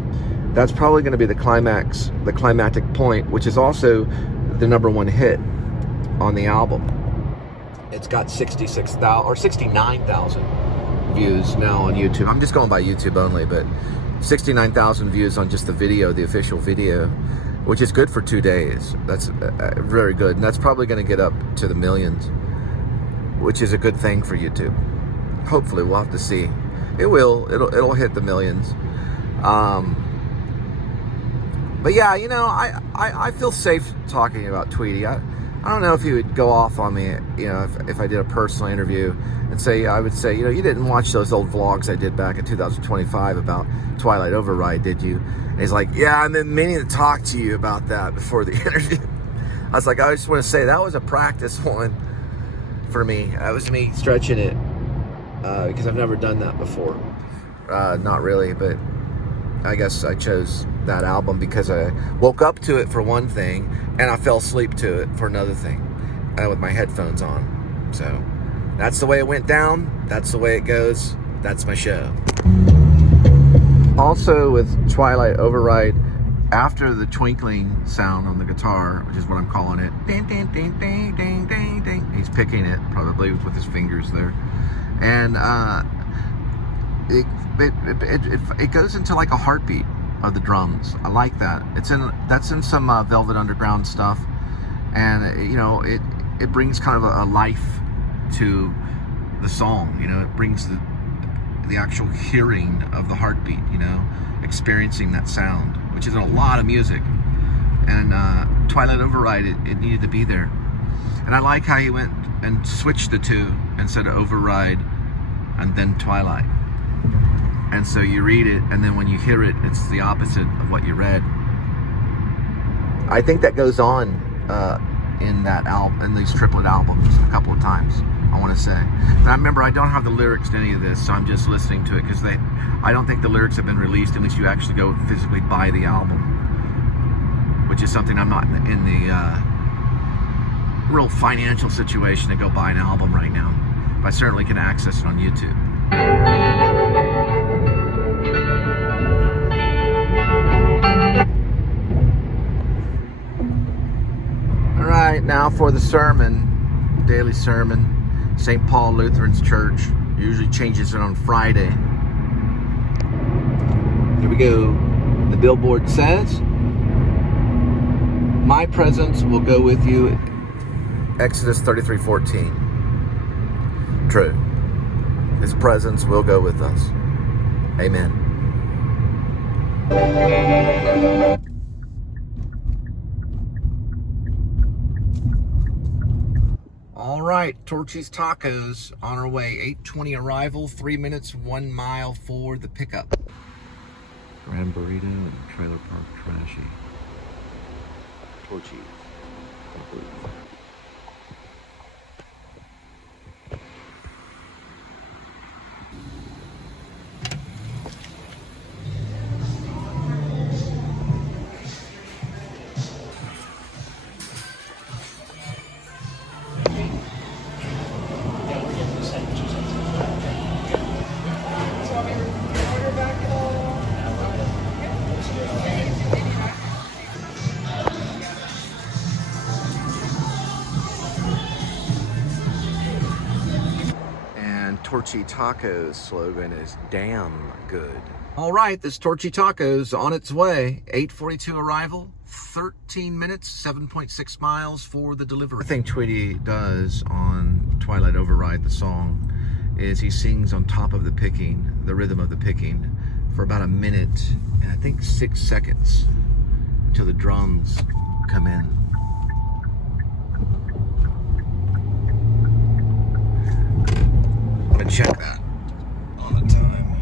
That's probably going to be the climax, the climactic point, which is also the #1 hit on the album. It's got 66,000 or 69,000 views now on YouTube. I'm just going by YouTube only, but 69,000 views on just the video, the official video, which is good for 2 days. That's very good, and that's probably going to get up to the millions, which is a good thing for YouTube. Hopefully, we'll have to see. It will. It'll hit the millions. But yeah, you know, I feel safe talking about Tweedy. I don't know if he would go off on me, you know, if I did a personal interview and say, I would say, you know, you didn't watch those old vlogs I did back in 2025 about Twilight Override, did you? And he's like, yeah, I've been meaning to talk to you about that before the interview. I was like, I just want to say that was a practice one for me. That was me stretching it because I've never done that before. Not really, but I guess I chose that album because I woke up to it for one thing and I fell asleep to it for another thing with my headphones on. So that's the way it went down. That's the way it goes. That's my show. Also with Twilight Override, after the twinkling sound on the guitar, which is what I'm calling it, ding, ding, ding, ding, ding, ding, ding. He's picking it probably with his fingers there. And it goes into like a heartbeat of the drums. I like that. That's in some Velvet Underground stuff, and you know, it brings kind of a life to the song. You know, it brings the actual hearing of the heartbeat. You know, experiencing that sound, which is in a lot of music. And Twilight Override, it needed to be there. And I like how he went and switched the two and said Override and then Twilight. And so you read it, and then when you hear it, it's the opposite of what you read. I think that goes on in that album, in these triplet albums, a couple of times, I want to say. And I remember I don't have the lyrics to any of this, so I'm just listening to it because I don't think the lyrics have been released unless you actually go physically buy the album, which is something I'm not in the real financial situation to go buy an album right now. But I certainly can access it on YouTube. All right, now for the sermon, daily sermon. St. Paul Lutheran's Church usually changes it on Friday. Here we go. The billboard says, "My presence will go with you." Exodus 33:14. True. His presence will go with us. Amen. All right, Torchy's Tacos on our way. 8:20 arrival, 3 minutes, 1 mile for the pickup. Grand Burrito and Trailer Park Trashy. Torchy's. Torchy Tacos slogan is damn good. All right, this Torchy Tacos on its way. 8:42 arrival, 13 minutes, 7.6 miles for the delivery. The thing Tweedy does on Twilight Override, the song, is he sings on top of the picking, the rhythm of the picking, for about a minute and I think 6 seconds until the drums come in. Check that on the time.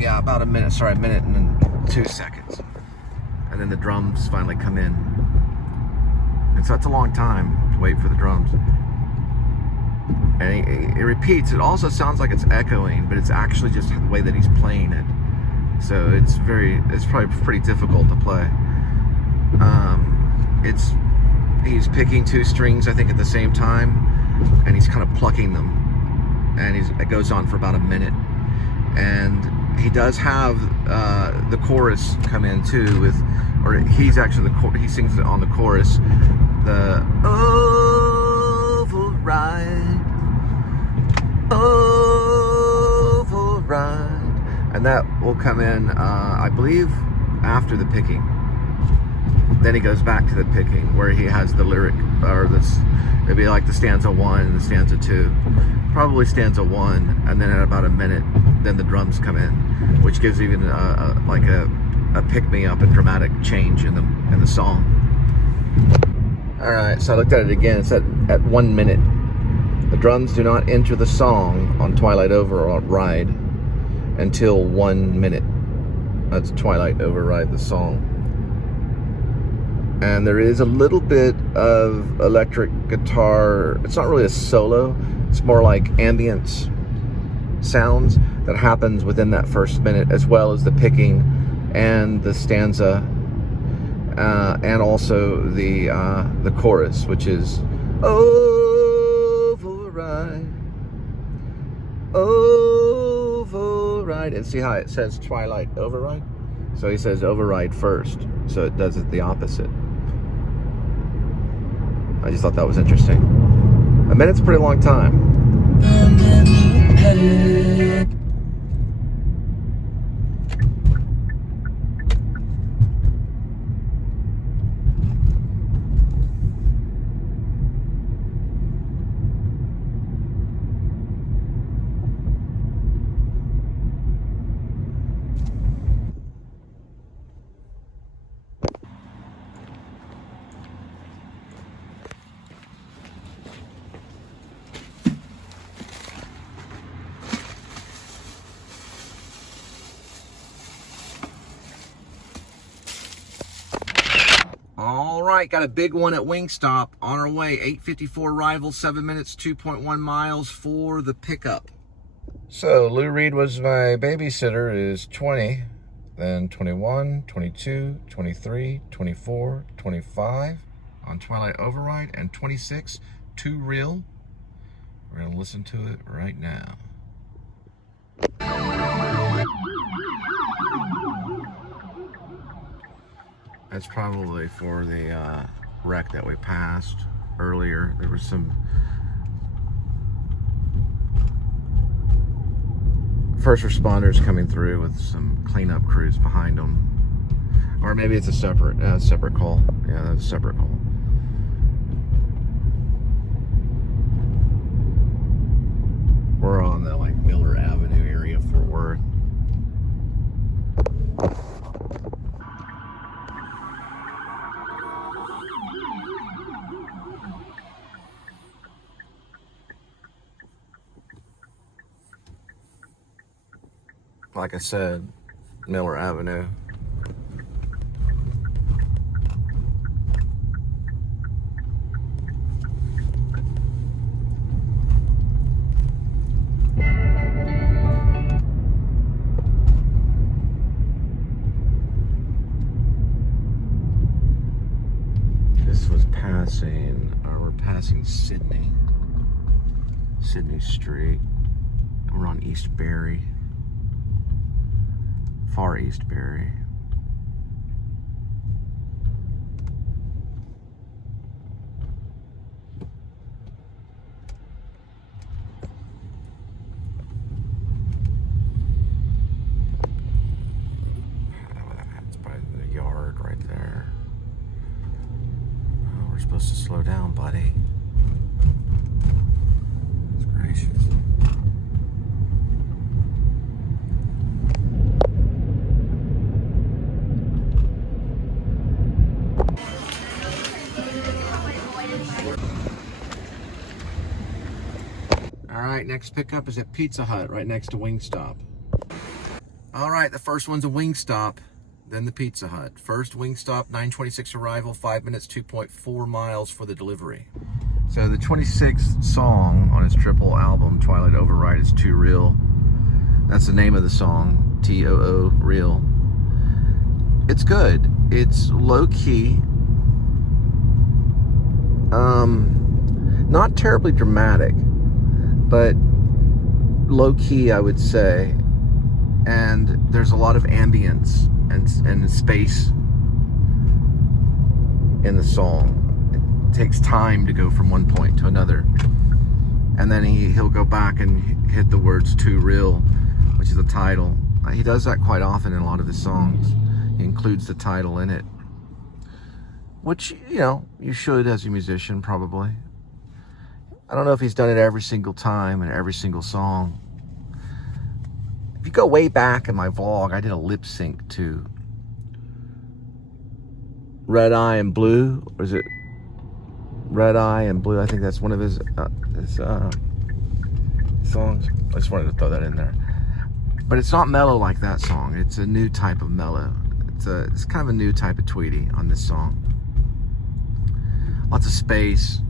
Yeah, about a minute. Sorry, a minute and then 2 seconds. And then the drums finally come in. And so that's a long time to wait for the drums. And it repeats. It also sounds like it's echoing, but it's actually just the way that he's playing it. So it's probably pretty difficult to play. He's picking two strings, I think, at the same time, and he's kind of plucking them, and it goes on for about a minute. And he does have the chorus come in too, he sings it on the chorus, the override, and that will come in, I believe, after the picking. Then he goes back to the picking, where he has the lyric, or it'd be like the stanza 1 and the stanza 2, probably stanza 1, and then at about a minute, then the drums come in, which gives even like a pick-me-up, a dramatic change in the song. All right, so I looked at it again. It's at 1 minute. The drums do not enter the song on Twilight Override until 1 minute. That's Twilight Override, the song. And there is a little bit of electric guitar. It's not really a solo. It's more like ambient sounds that happens within that first minute, as well as the picking and the stanza, and also the chorus, which is override, override. And see how it says Twilight Override? So he says override first, so it does it the opposite. I just thought that was interesting. A minute's a pretty long time. All right, got a big one at Wingstop on our way. 8:54 arrival, 7 minutes, 2.1 miles for the pickup. So Lou Reed was my babysitter, is 20, then 21, 22, 23, 24, 25 on Twilight Override, and 26, Too Real. We're gonna listen to it right now. That's probably for the wreck that we passed earlier. There was some first responders coming through with some cleanup crews behind them. Or maybe it's a separate call. Yeah, that's a separate call. We're on the Miller Avenue area, Fort Worth. Like I said, Miller Avenue. This was we're passing Sydney Street. We're on East Barry. Far East Barry. It's by the yard right there. Oh, we're supposed to slow down, buddy. That's gracious. All right, next pickup is at Pizza Hut, right next to Wingstop. All right, the first one's a Wingstop, then the Pizza Hut. First Wingstop, 9:26 arrival, 5 minutes, 2.4 miles for the delivery. So the 26th song on his triple album, Twilight Override, is Too Real. That's the name of the song, T-O-O, Real. It's good. It's low-key. Not terribly dramatic, but low-key, I would say. And there's a lot of ambience and space in the song. It takes time to go from one point to another. And then he'll go back and hit the words Too Real, which is the title. He does that quite often in a lot of his songs. He includes the title in it, which, you know, you should as a musician, probably. I don't know if he's done it every single time in every single song. If you go way back in my vlog, I did a lip sync to Red Eye and Blue, or is it Red Eye and Blue? I think that's one of his songs. I just wanted to throw that in there. But it's not mellow like that song. It's a new type of mellow. It's kind of a new type of Tweedy on this song. Lots of space.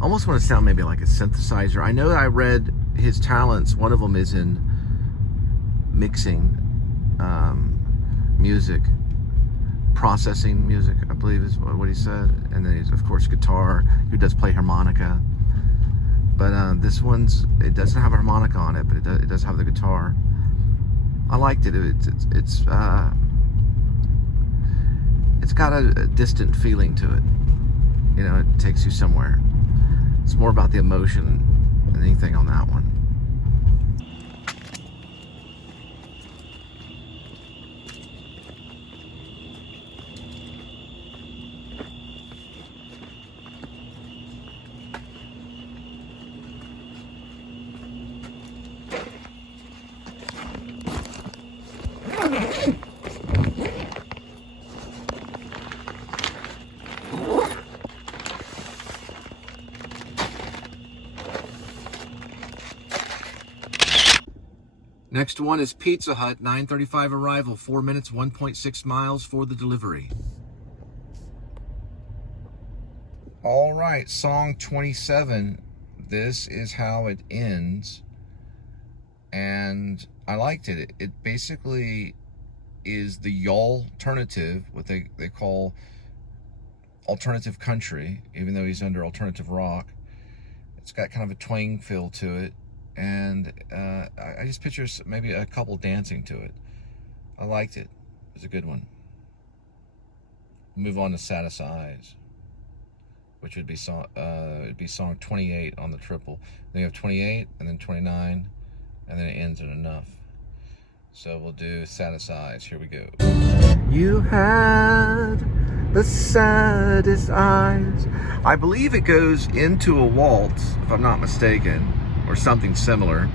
I almost want to sound maybe like a synthesizer. I know that I read his talents. One of them is in mixing music, processing music, I believe is what he said. And then he's, of course, guitar, who does play harmonica. But this one's, it doesn't have a harmonica on it, but it does have the guitar. I liked it. It's got a distant feeling to it. You know, it takes you somewhere. It's more about the emotion than anything on that one. Next one is Pizza Hut, 9:35 arrival, 4 minutes, 1.6 miles for the delivery. All right, song 27. This is how it ends. And I liked it. It basically is the y'all alternative, what they call alternative country, even though he's under alternative rock. It's got kind of a twang feel to it. And I just picture maybe a couple dancing to it. I liked it. It was a good one. Move on to Saddest Eyes, which would be song 28 on the triple. Then you have 28, and then 29, and then it ends at Enough. So we'll do Saddest Eyes. Here we go. You had the saddest eyes. I believe it goes into a waltz, if I'm not mistaken, or something similar,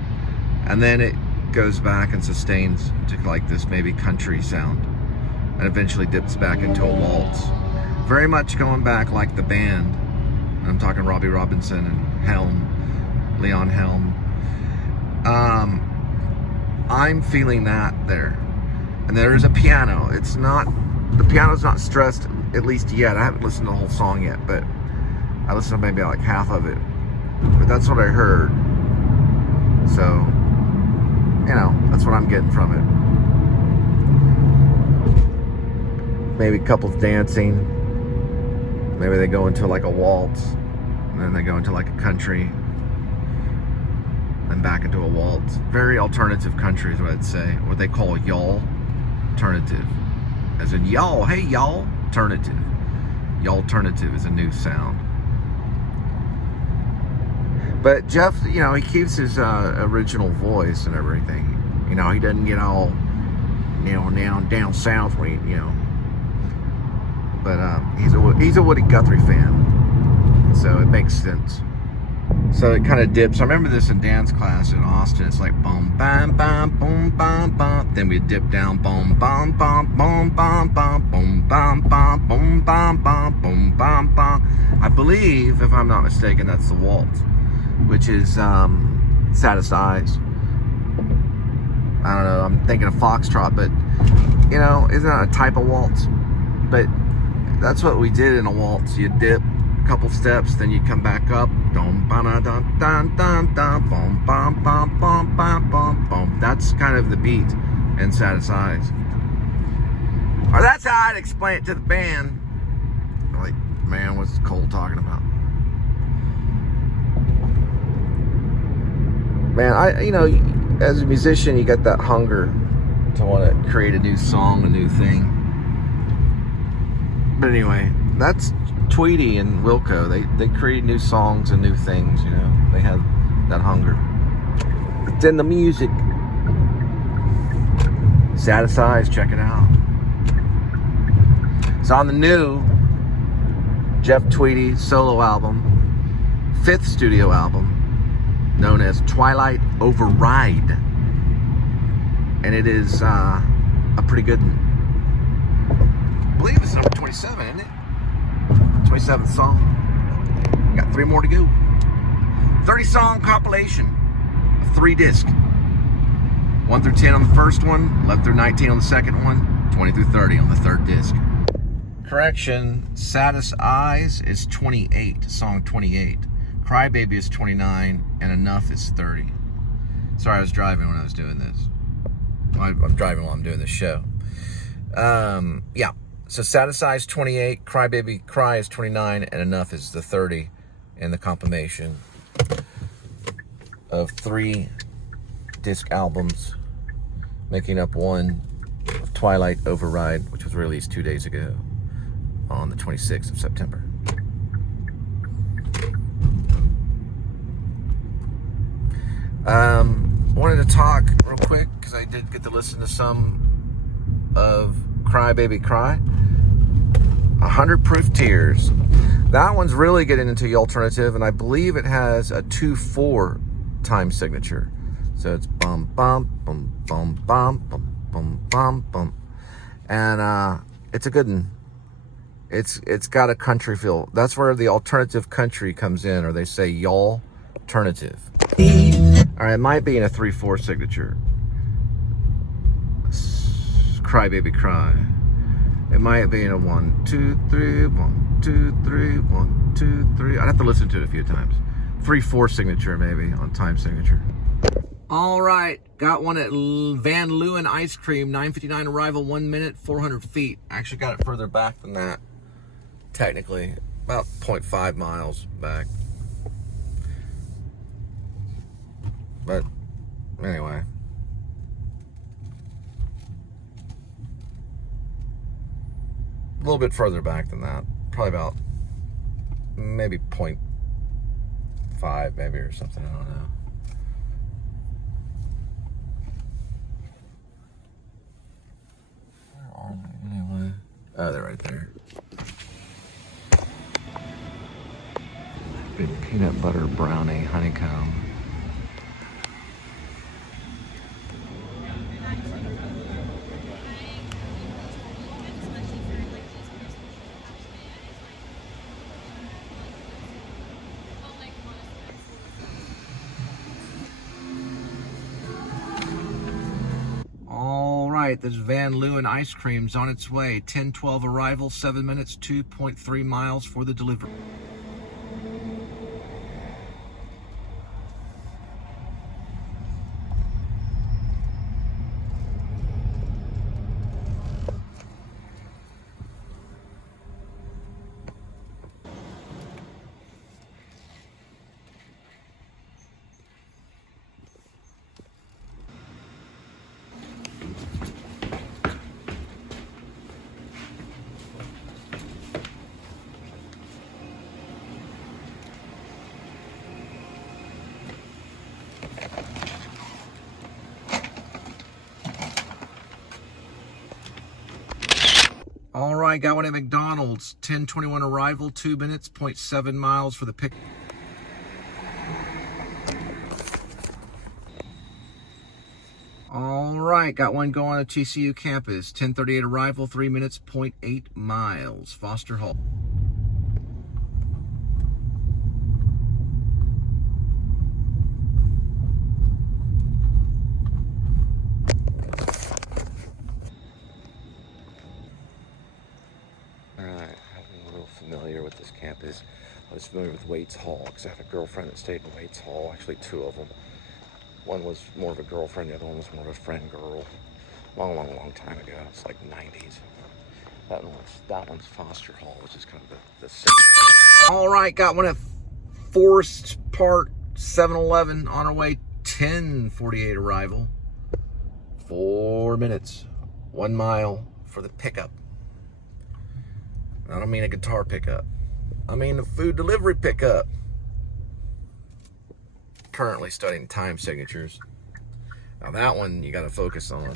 and then it goes back and sustains to like this maybe country sound, and eventually dips back into a waltz. Very much going back like the band. And I'm talking Robbie Robinson and Leon Helm. I'm feeling that there. And there is a piano. The piano's not stressed, at least yet. I haven't listened to the whole song yet, but I listened to maybe like half of it. But that's what I heard. So, you know, that's what I'm getting from it. Maybe couples dancing. Maybe they go into like a waltz, and then they go into like a country, and back into a waltz. Very alternative country is what I'd say. What they call y'all alternative. As in y'all, hey y'all, alternative. Y'all alternative is a new sound. But Jeff, you know, he keeps his original voice and everything. You know, he doesn't get all, you know, down south where he, you know. But he's a Woody Guthrie fan, so it makes sense. So it kind of dips. I remember this in dance class in Austin. It's like boom, bam, bam, boom, bam, bam. Then we dip down, boom, bam, bam, boom, bam, bam, boom, bam, bam, boom, bam, bam, boom, bam, bam. I believe, if I'm not mistaken, that's the waltz, which is Saddest Eyes. I don't know. I'm thinking of Foxtrot, but you know, isn't that a type of waltz? But that's what we did in a waltz. You dip, couple steps, then you come back up. That's kind of the beat in Saddest Eyes. Or that's how I'd explain it to the band. Like, man, what's Cole talking about? Man, you know, as a musician, you got that hunger to want to create a new song, a new thing. But anyway, that's Tweedy and Wilco. They create new songs and new things, you know. They have that hunger. It's in the music. Saddest Eyes, check it out. It's on the new Jeff Tweedy solo album, 5th studio album, known as Twilight Override. And it is a pretty good one. I believe it's number 27, isn't it? 27th song. Got 3 more to go. 30-song compilation, 3-disc. 1 through 10 on the first one, 11 through 19 on the second one, 20 through 30 on the 3rd disc. Correction, Saddest Eyes is 28, song 28. Crybaby is 29, and Enough is 30. Sorry, I was driving when I was doing this. I'm driving while I'm doing this show. Yeah, so Saddest Eyes 28, Crybaby Cry is 29, and Enough is the 30 in the compilation of 3 disc albums, making up one of Twilight Override, which was released 2 days ago on the 26th of September. Wanted to talk real quick because I did get to listen to some of Cry Baby Cry. 100 Proof Tears. That one's really getting into the alternative, and I believe it has a 2/4 time signature. So it's bum bum bum bum bum bum bum bum bum, and it's a good one. It's got a country feel. That's where the alternative country comes in, or they say y'all alternative. All right, it might be in a 3/4 signature. Cry Baby Cry. It might be in a 1 2 3 1 2 3 1 2 3. I'd have to listen to it a few times. 3/4 signature maybe on time signature. All right, got one at Van Leeuwen Ice Cream, 9:59 arrival, 1 minute, 400 feet. Actually got it further back than that, technically, about 0.5 miles back. But anyway, a little bit further back than that, probably about maybe 0.5 maybe or something, I don't know. Anyway, oh, they're right there. Big peanut butter brownie honeycomb. There's Van Leeuwen Ice Cream's on its way. 10:12 arrival, 7 minutes, 2.3 miles for the delivery. All right, got one at McDonald's. 10:21 arrival, 2 minutes, 0.7 miles for the pick. All right, got one going at TCU campus. 10:38 arrival, 3 minutes, 0.8 miles. Foster Hall. familiar with this camp is I was familiar with Waits Hall because I have a girlfriend that stayed in Waits Hall, actually two of them. One was more of a girlfriend, the other one was more of a friend girl. Long time ago. It's like 90s. That one's Foster Hall, which is kind of the All right, got one at Forest Park 7-Eleven on our way. 10:48 arrival. 4 minutes. 1 mile for the pickup. I don't mean a guitar pickup. I mean a food delivery pickup. Currently studying time signatures. Now that one you got to focus on.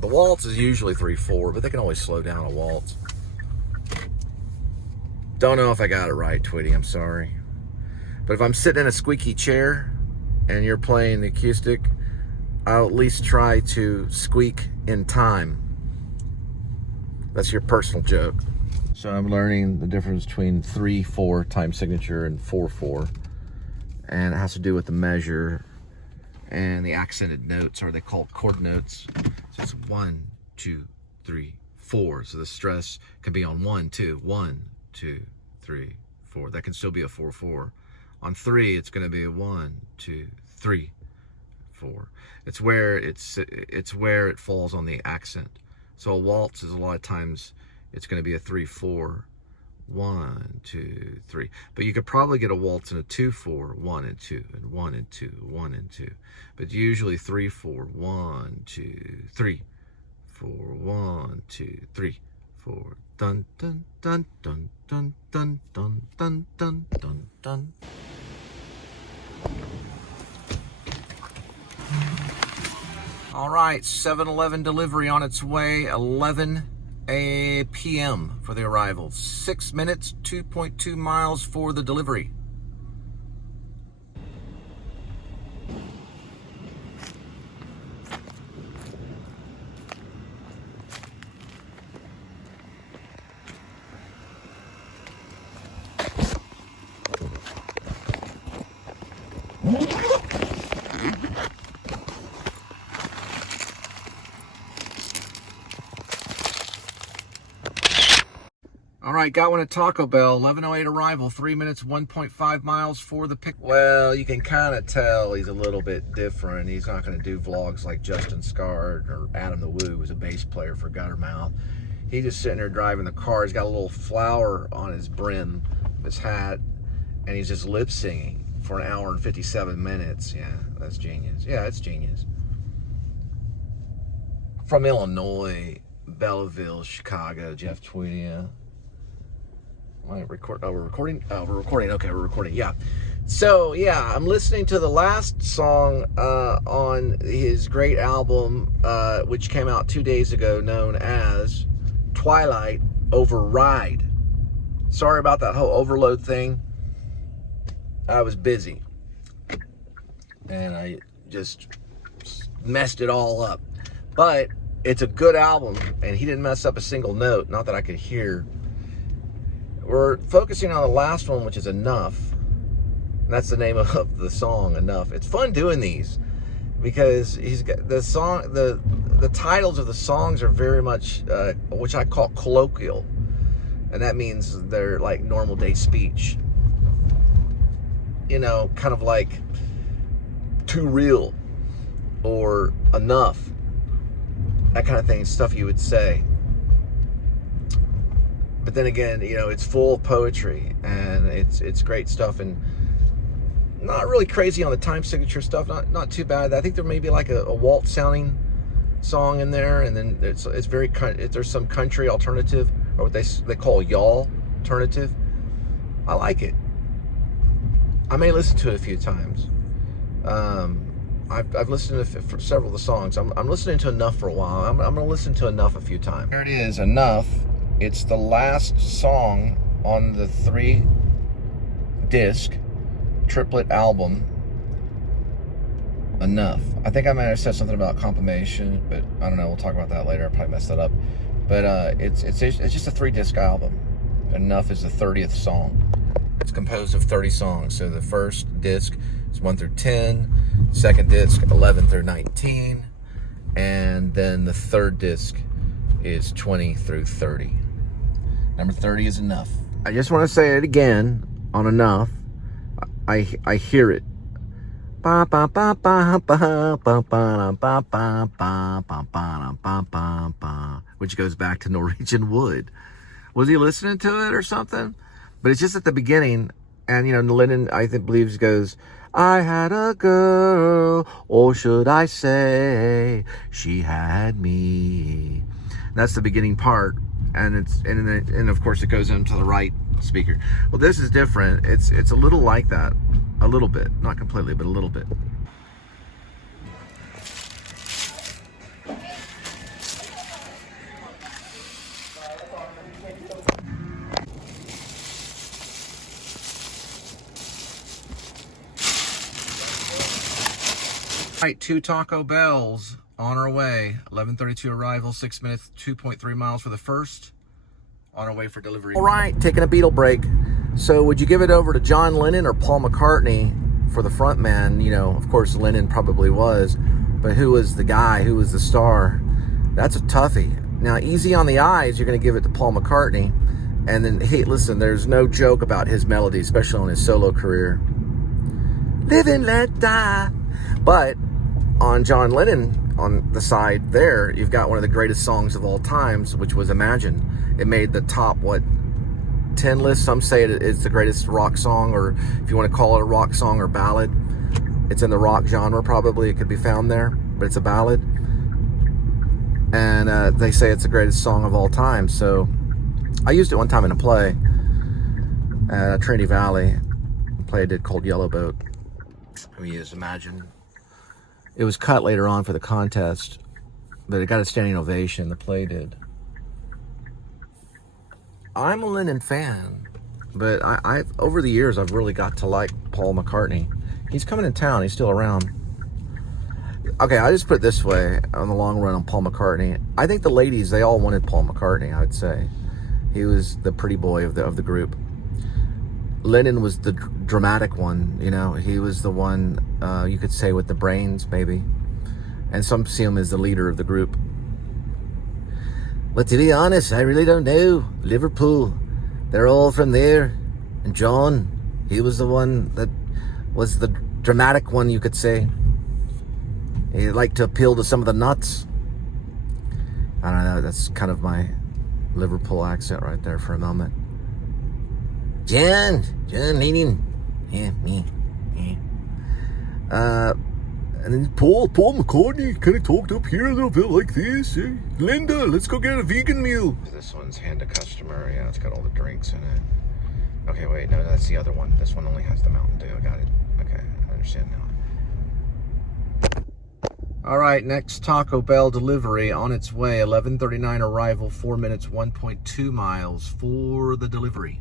The waltz is usually 3/4, but they can always slow down a waltz. Don't know if I got it right, Tweedy, I'm sorry. But if I'm sitting in a squeaky chair and you're playing the acoustic, I'll at least try to squeak in time. That's your personal joke. So I'm learning the difference between 3/4 time signature and 4/4. And it has to do with the measure and the accented notes, or they called chord notes. So it's 1, 2, 3, 4. So the stress can be on 1, 2, 1, 2, 3, 4. That can still be a 4/4. On 3, it's going to be a 1, 2, 3, 4. It's where it falls on the accent. So a waltz is a lot of times it's going to be a 3/4. 1, 2, 3. But you could probably get a waltz in a 2/4, 1 and 2, and 1 and 2, 1 and 2. But usually 3/4, 1, 2, 3, 4, 1, 2, 3, 4. Dun dun dun dun dun dun dun dun dun dun dun. All right, 7-Eleven delivery on its way. 11 p.m. for the arrival. 6 minutes, 2.2 miles for the delivery. All right, got one at Taco Bell, 11:08 arrival, 3 minutes, 1.5 miles for the pick. Well, you can kind of tell he's a little bit different. He's not going to do vlogs like Justin Scard or Adam the Woo, who's a bass player for Guttermouth. He's just sitting there driving the car. He's got a little flower on his brim of his hat, and he's just lip singing for 1 hour and 57 minutes. Yeah, that's genius. Yeah, it's genius. From Illinois, Belleville, Chicago, Jeff Tweedy. We're recording. Okay, we're recording. Yeah. So yeah, I'm listening to the last song on his great album, which came out 2 days ago, known as Twilight Override. Sorry about that whole overload thing. I was busy, and I just messed it all up. But it's a good album, and he didn't mess up a single note, not that I could hear. We're focusing on the last one, which is Enough. And that's the name of the song, Enough. It's fun doing these because he's got the song, the titles of the songs are very much which I call colloquial. And that means they're like normal day speech. You know, kind of like Too Real or Enough. That kind of thing, stuff you would say. But then again, you know, it's full of poetry, and it's great stuff, and not really crazy on the time signature stuff. Not too bad. I think there may be like a waltz sounding song in there, and then it's very there's some country alternative, or what they call y'all alternative. I like it. I may listen to it a few times. I've listened to for several of the songs. I'm listening to Enough for a while. I'm going to listen to Enough a few times. There it is, Enough. It's the last song on the 3-disc triplet album, Enough. I think I might have said something about compilation, but I don't know. We'll talk about that later. I probably messed that up. But it's just a 3-disc album. Enough is the 30th song. It's composed of 30 songs. So the first disc is 1 through 10, second disc 11 through 19, and then the third disc is 20 through 30. Number 30 is Enough. I just want to say it again on enough. I hear it. Ba ba ba ba ba ba ba ba ba ba ba ba ba ba, which goes back to Norwegian Wood. Was he listening to it or something? But it's just at the beginning, and you know, Lennon, I think, believes goes, I had a girl, or should I say, she had me. That's the beginning part, and and of course it goes into the right speaker. Well, this is different. It's a little like that, a little bit, not completely, but a little bit. Right, 2 Taco Bells on our way. 11:32 arrival, 6 minutes, 2.3 miles for the first. On our way for delivery. All right, taking a Beatle break. So would you give it over to John Lennon or Paul McCartney for the front man? You know, of course, Lennon probably was, but who was the guy? Who was the star? That's a toughie. Now, easy on the eyes, you're going to give it to Paul McCartney. And then, hey, listen, there's no joke about his melody, especially on his solo career. Live and let die. But on John Lennon, on the side there, you've got one of the greatest songs of all times, which was Imagine. It made the top, 10 list. Some say it's the greatest rock song, or if you want to call it a rock song or ballad. It's in the rock genre, probably. It could be found there, but it's a ballad. And they say it's the greatest song of all time. So I used it one time in a play at Trinity Valley. A play I did called Yellow Boat. We used Imagine. It was cut later on for the contest, but it got a standing ovation. The play did. I'm a Lennon fan, but I've over the years I've really got to like Paul McCartney. He's coming in town. He's still around. Okay, I just put it this way on the long run on Paul McCartney. I think the ladies, they all wanted Paul McCartney. I'd say he was the pretty boy of the group. Lennon was the dramatic one. You know, he was the one you could say with the brains, maybe. And some see him as the leader of the group. But to be honest, I really don't know. Liverpool, they're all from there. And John, he was the one that was the dramatic one, you could say. He liked to appeal to some of the nuts. I don't know, that's kind of my Liverpool accent right there for a moment. John Lennon. Yeah, me. Yeah. And then Paul McCartney kind of talked up here a little bit like this. Hey, Linda, let's go get a vegan meal. This one's hand to customer. Yeah, it's got all the drinks in it. Okay, wait, no, that's the other one. This one only has the Mountain Dew. I got it. Okay, I understand now. All right, next Taco Bell delivery on its way. 11:39 arrival, 4 minutes, 1.2 miles for the delivery.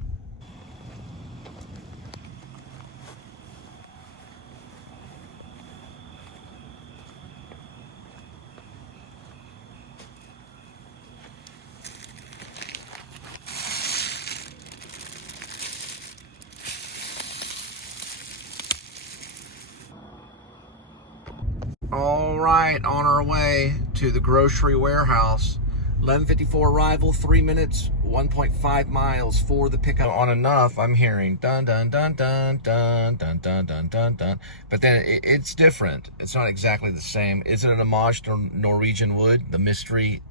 All right, on our way to the grocery warehouse. 11:54 arrival, 3 minutes, 1.5 miles for the pickup. On enough, I'm hearing dun dun dun dun dun dun dun dun dun dun. But then it's different. It's not exactly the same. Is it an homage to Norwegian Wood? The mystery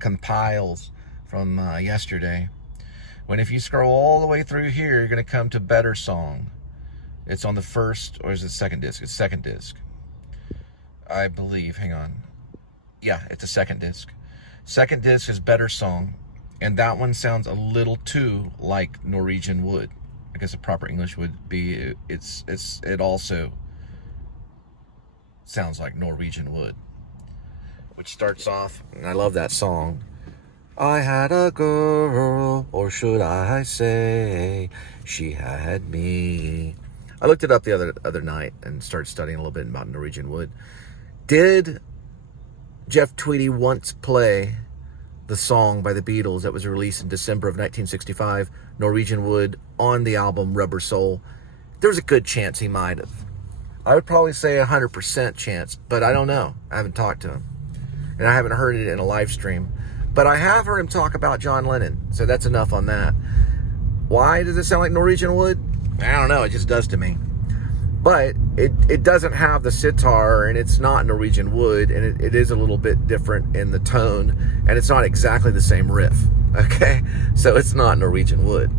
compiles from yesterday. When if you scroll all the way through here, you're going to come to Better Song. It's on the first, or is it second disc? It's second disc, I believe. Hang on. Yeah, it's a second disc. Second disc is Better Song, and that one sounds a little too like Norwegian Wood. I guess the proper English would be it also sounds like Norwegian Wood, which starts off, and I love that song. I had a girl, or should I say, she had me. I looked it up the other night and started studying a little bit about Norwegian Wood. Did Jeff Tweedy once play the song by the Beatles that was released in December of 1965, Norwegian Wood, on the album Rubber Soul? There's a good chance he might have. I would probably say 100% chance, but I don't know. I haven't talked to him, and I haven't heard it in a live stream. But I have heard him talk about John Lennon, so that's enough on that. Why does it sound like Norwegian wood? I don't know, it just does to me. But it doesn't have the sitar, and it's not Norwegian wood, and it is a little bit different in the tone, and it's not exactly the same riff, okay? So it's not Norwegian wood.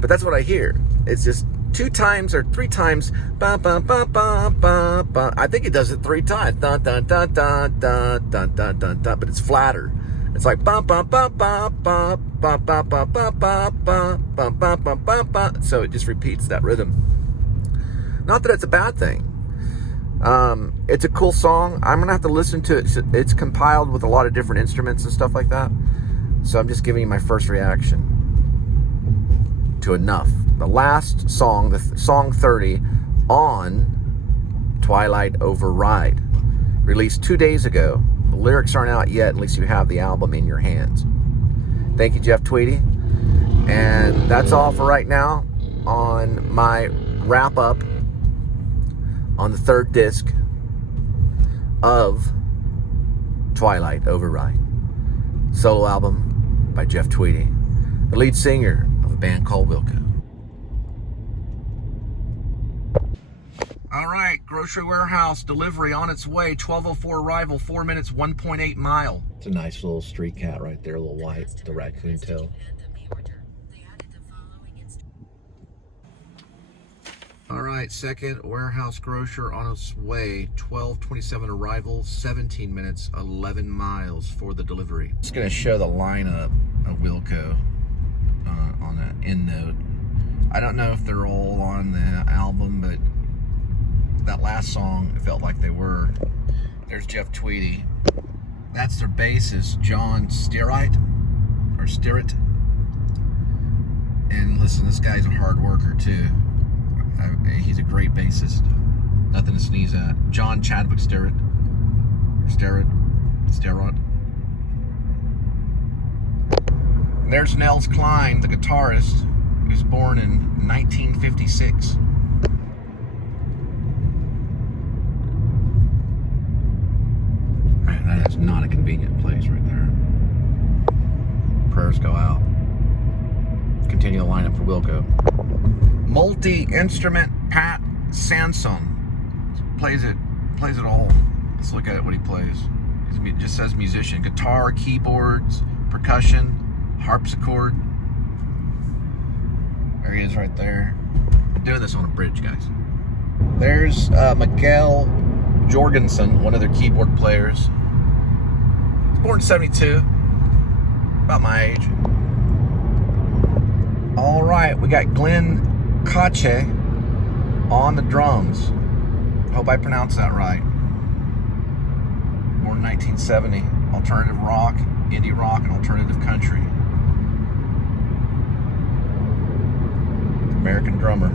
But that's what I hear. It's just 2 times or 3 times, ba ba ba ba ba ba. I think it does it 3 times, dun dun dun dun dun dun dun dun dun, but it's flatter. It's like ba ba ba ba ba ba ba ba ba ba ba ba ba ba ba ba. So it just repeats that rhythm. Not that it's a bad thing. It's a cool song. I'm gonna have to listen to it. It's compiled with a lot of different instruments and stuff like that. So I'm just giving you my first reaction to Enough. The last song, song 30 on Twilight Override, released 2 days ago. The lyrics aren't out yet, at least you have the album in your hands. Thank you, Jeff Tweedy. And that's all for right now on my wrap up on the 3rd disc of Twilight Override, solo album by Jeff Tweedy, the lead singer of a band called Wilco. All right, grocery warehouse delivery on its way, 12:04 arrival, 4 minutes, 1.8 mile. It's a nice little street cat right there, a little white, the raccoon tail. All right, second warehouse grocer on its way, 12:27 arrival, 17 minutes, 11 miles for the delivery. Just gonna show the lineup of Wilco on the end note. I don't know if they're all on the album, but that last song, it felt like they were. There's Jeff Tweedy. That's their bassist, John Stirrite, or Stirrit. And listen, this guy's a hard worker too. He's a great bassist. Nothing to sneeze at. John Chadwick Stirrit. There's Nels Cline, the guitarist, who's born in 1956. Man, that is not a convenient place right there. Prayers go out. Continue the lineup for Wilco. Multi-instrument Pat Sanson plays it all. Let's look at what he plays. It just says musician. Guitar, keyboards, percussion, harpsichord. There he is right there. I'm doing this on a bridge, guys. There's Miguel Jorgensen, one of their keyboard players. He's born in 72, about my age. All right, we got Glenn Kache on the drums. Hope I pronounced that right. Born in 1970. Alternative rock, indie rock, and alternative country. American drummer.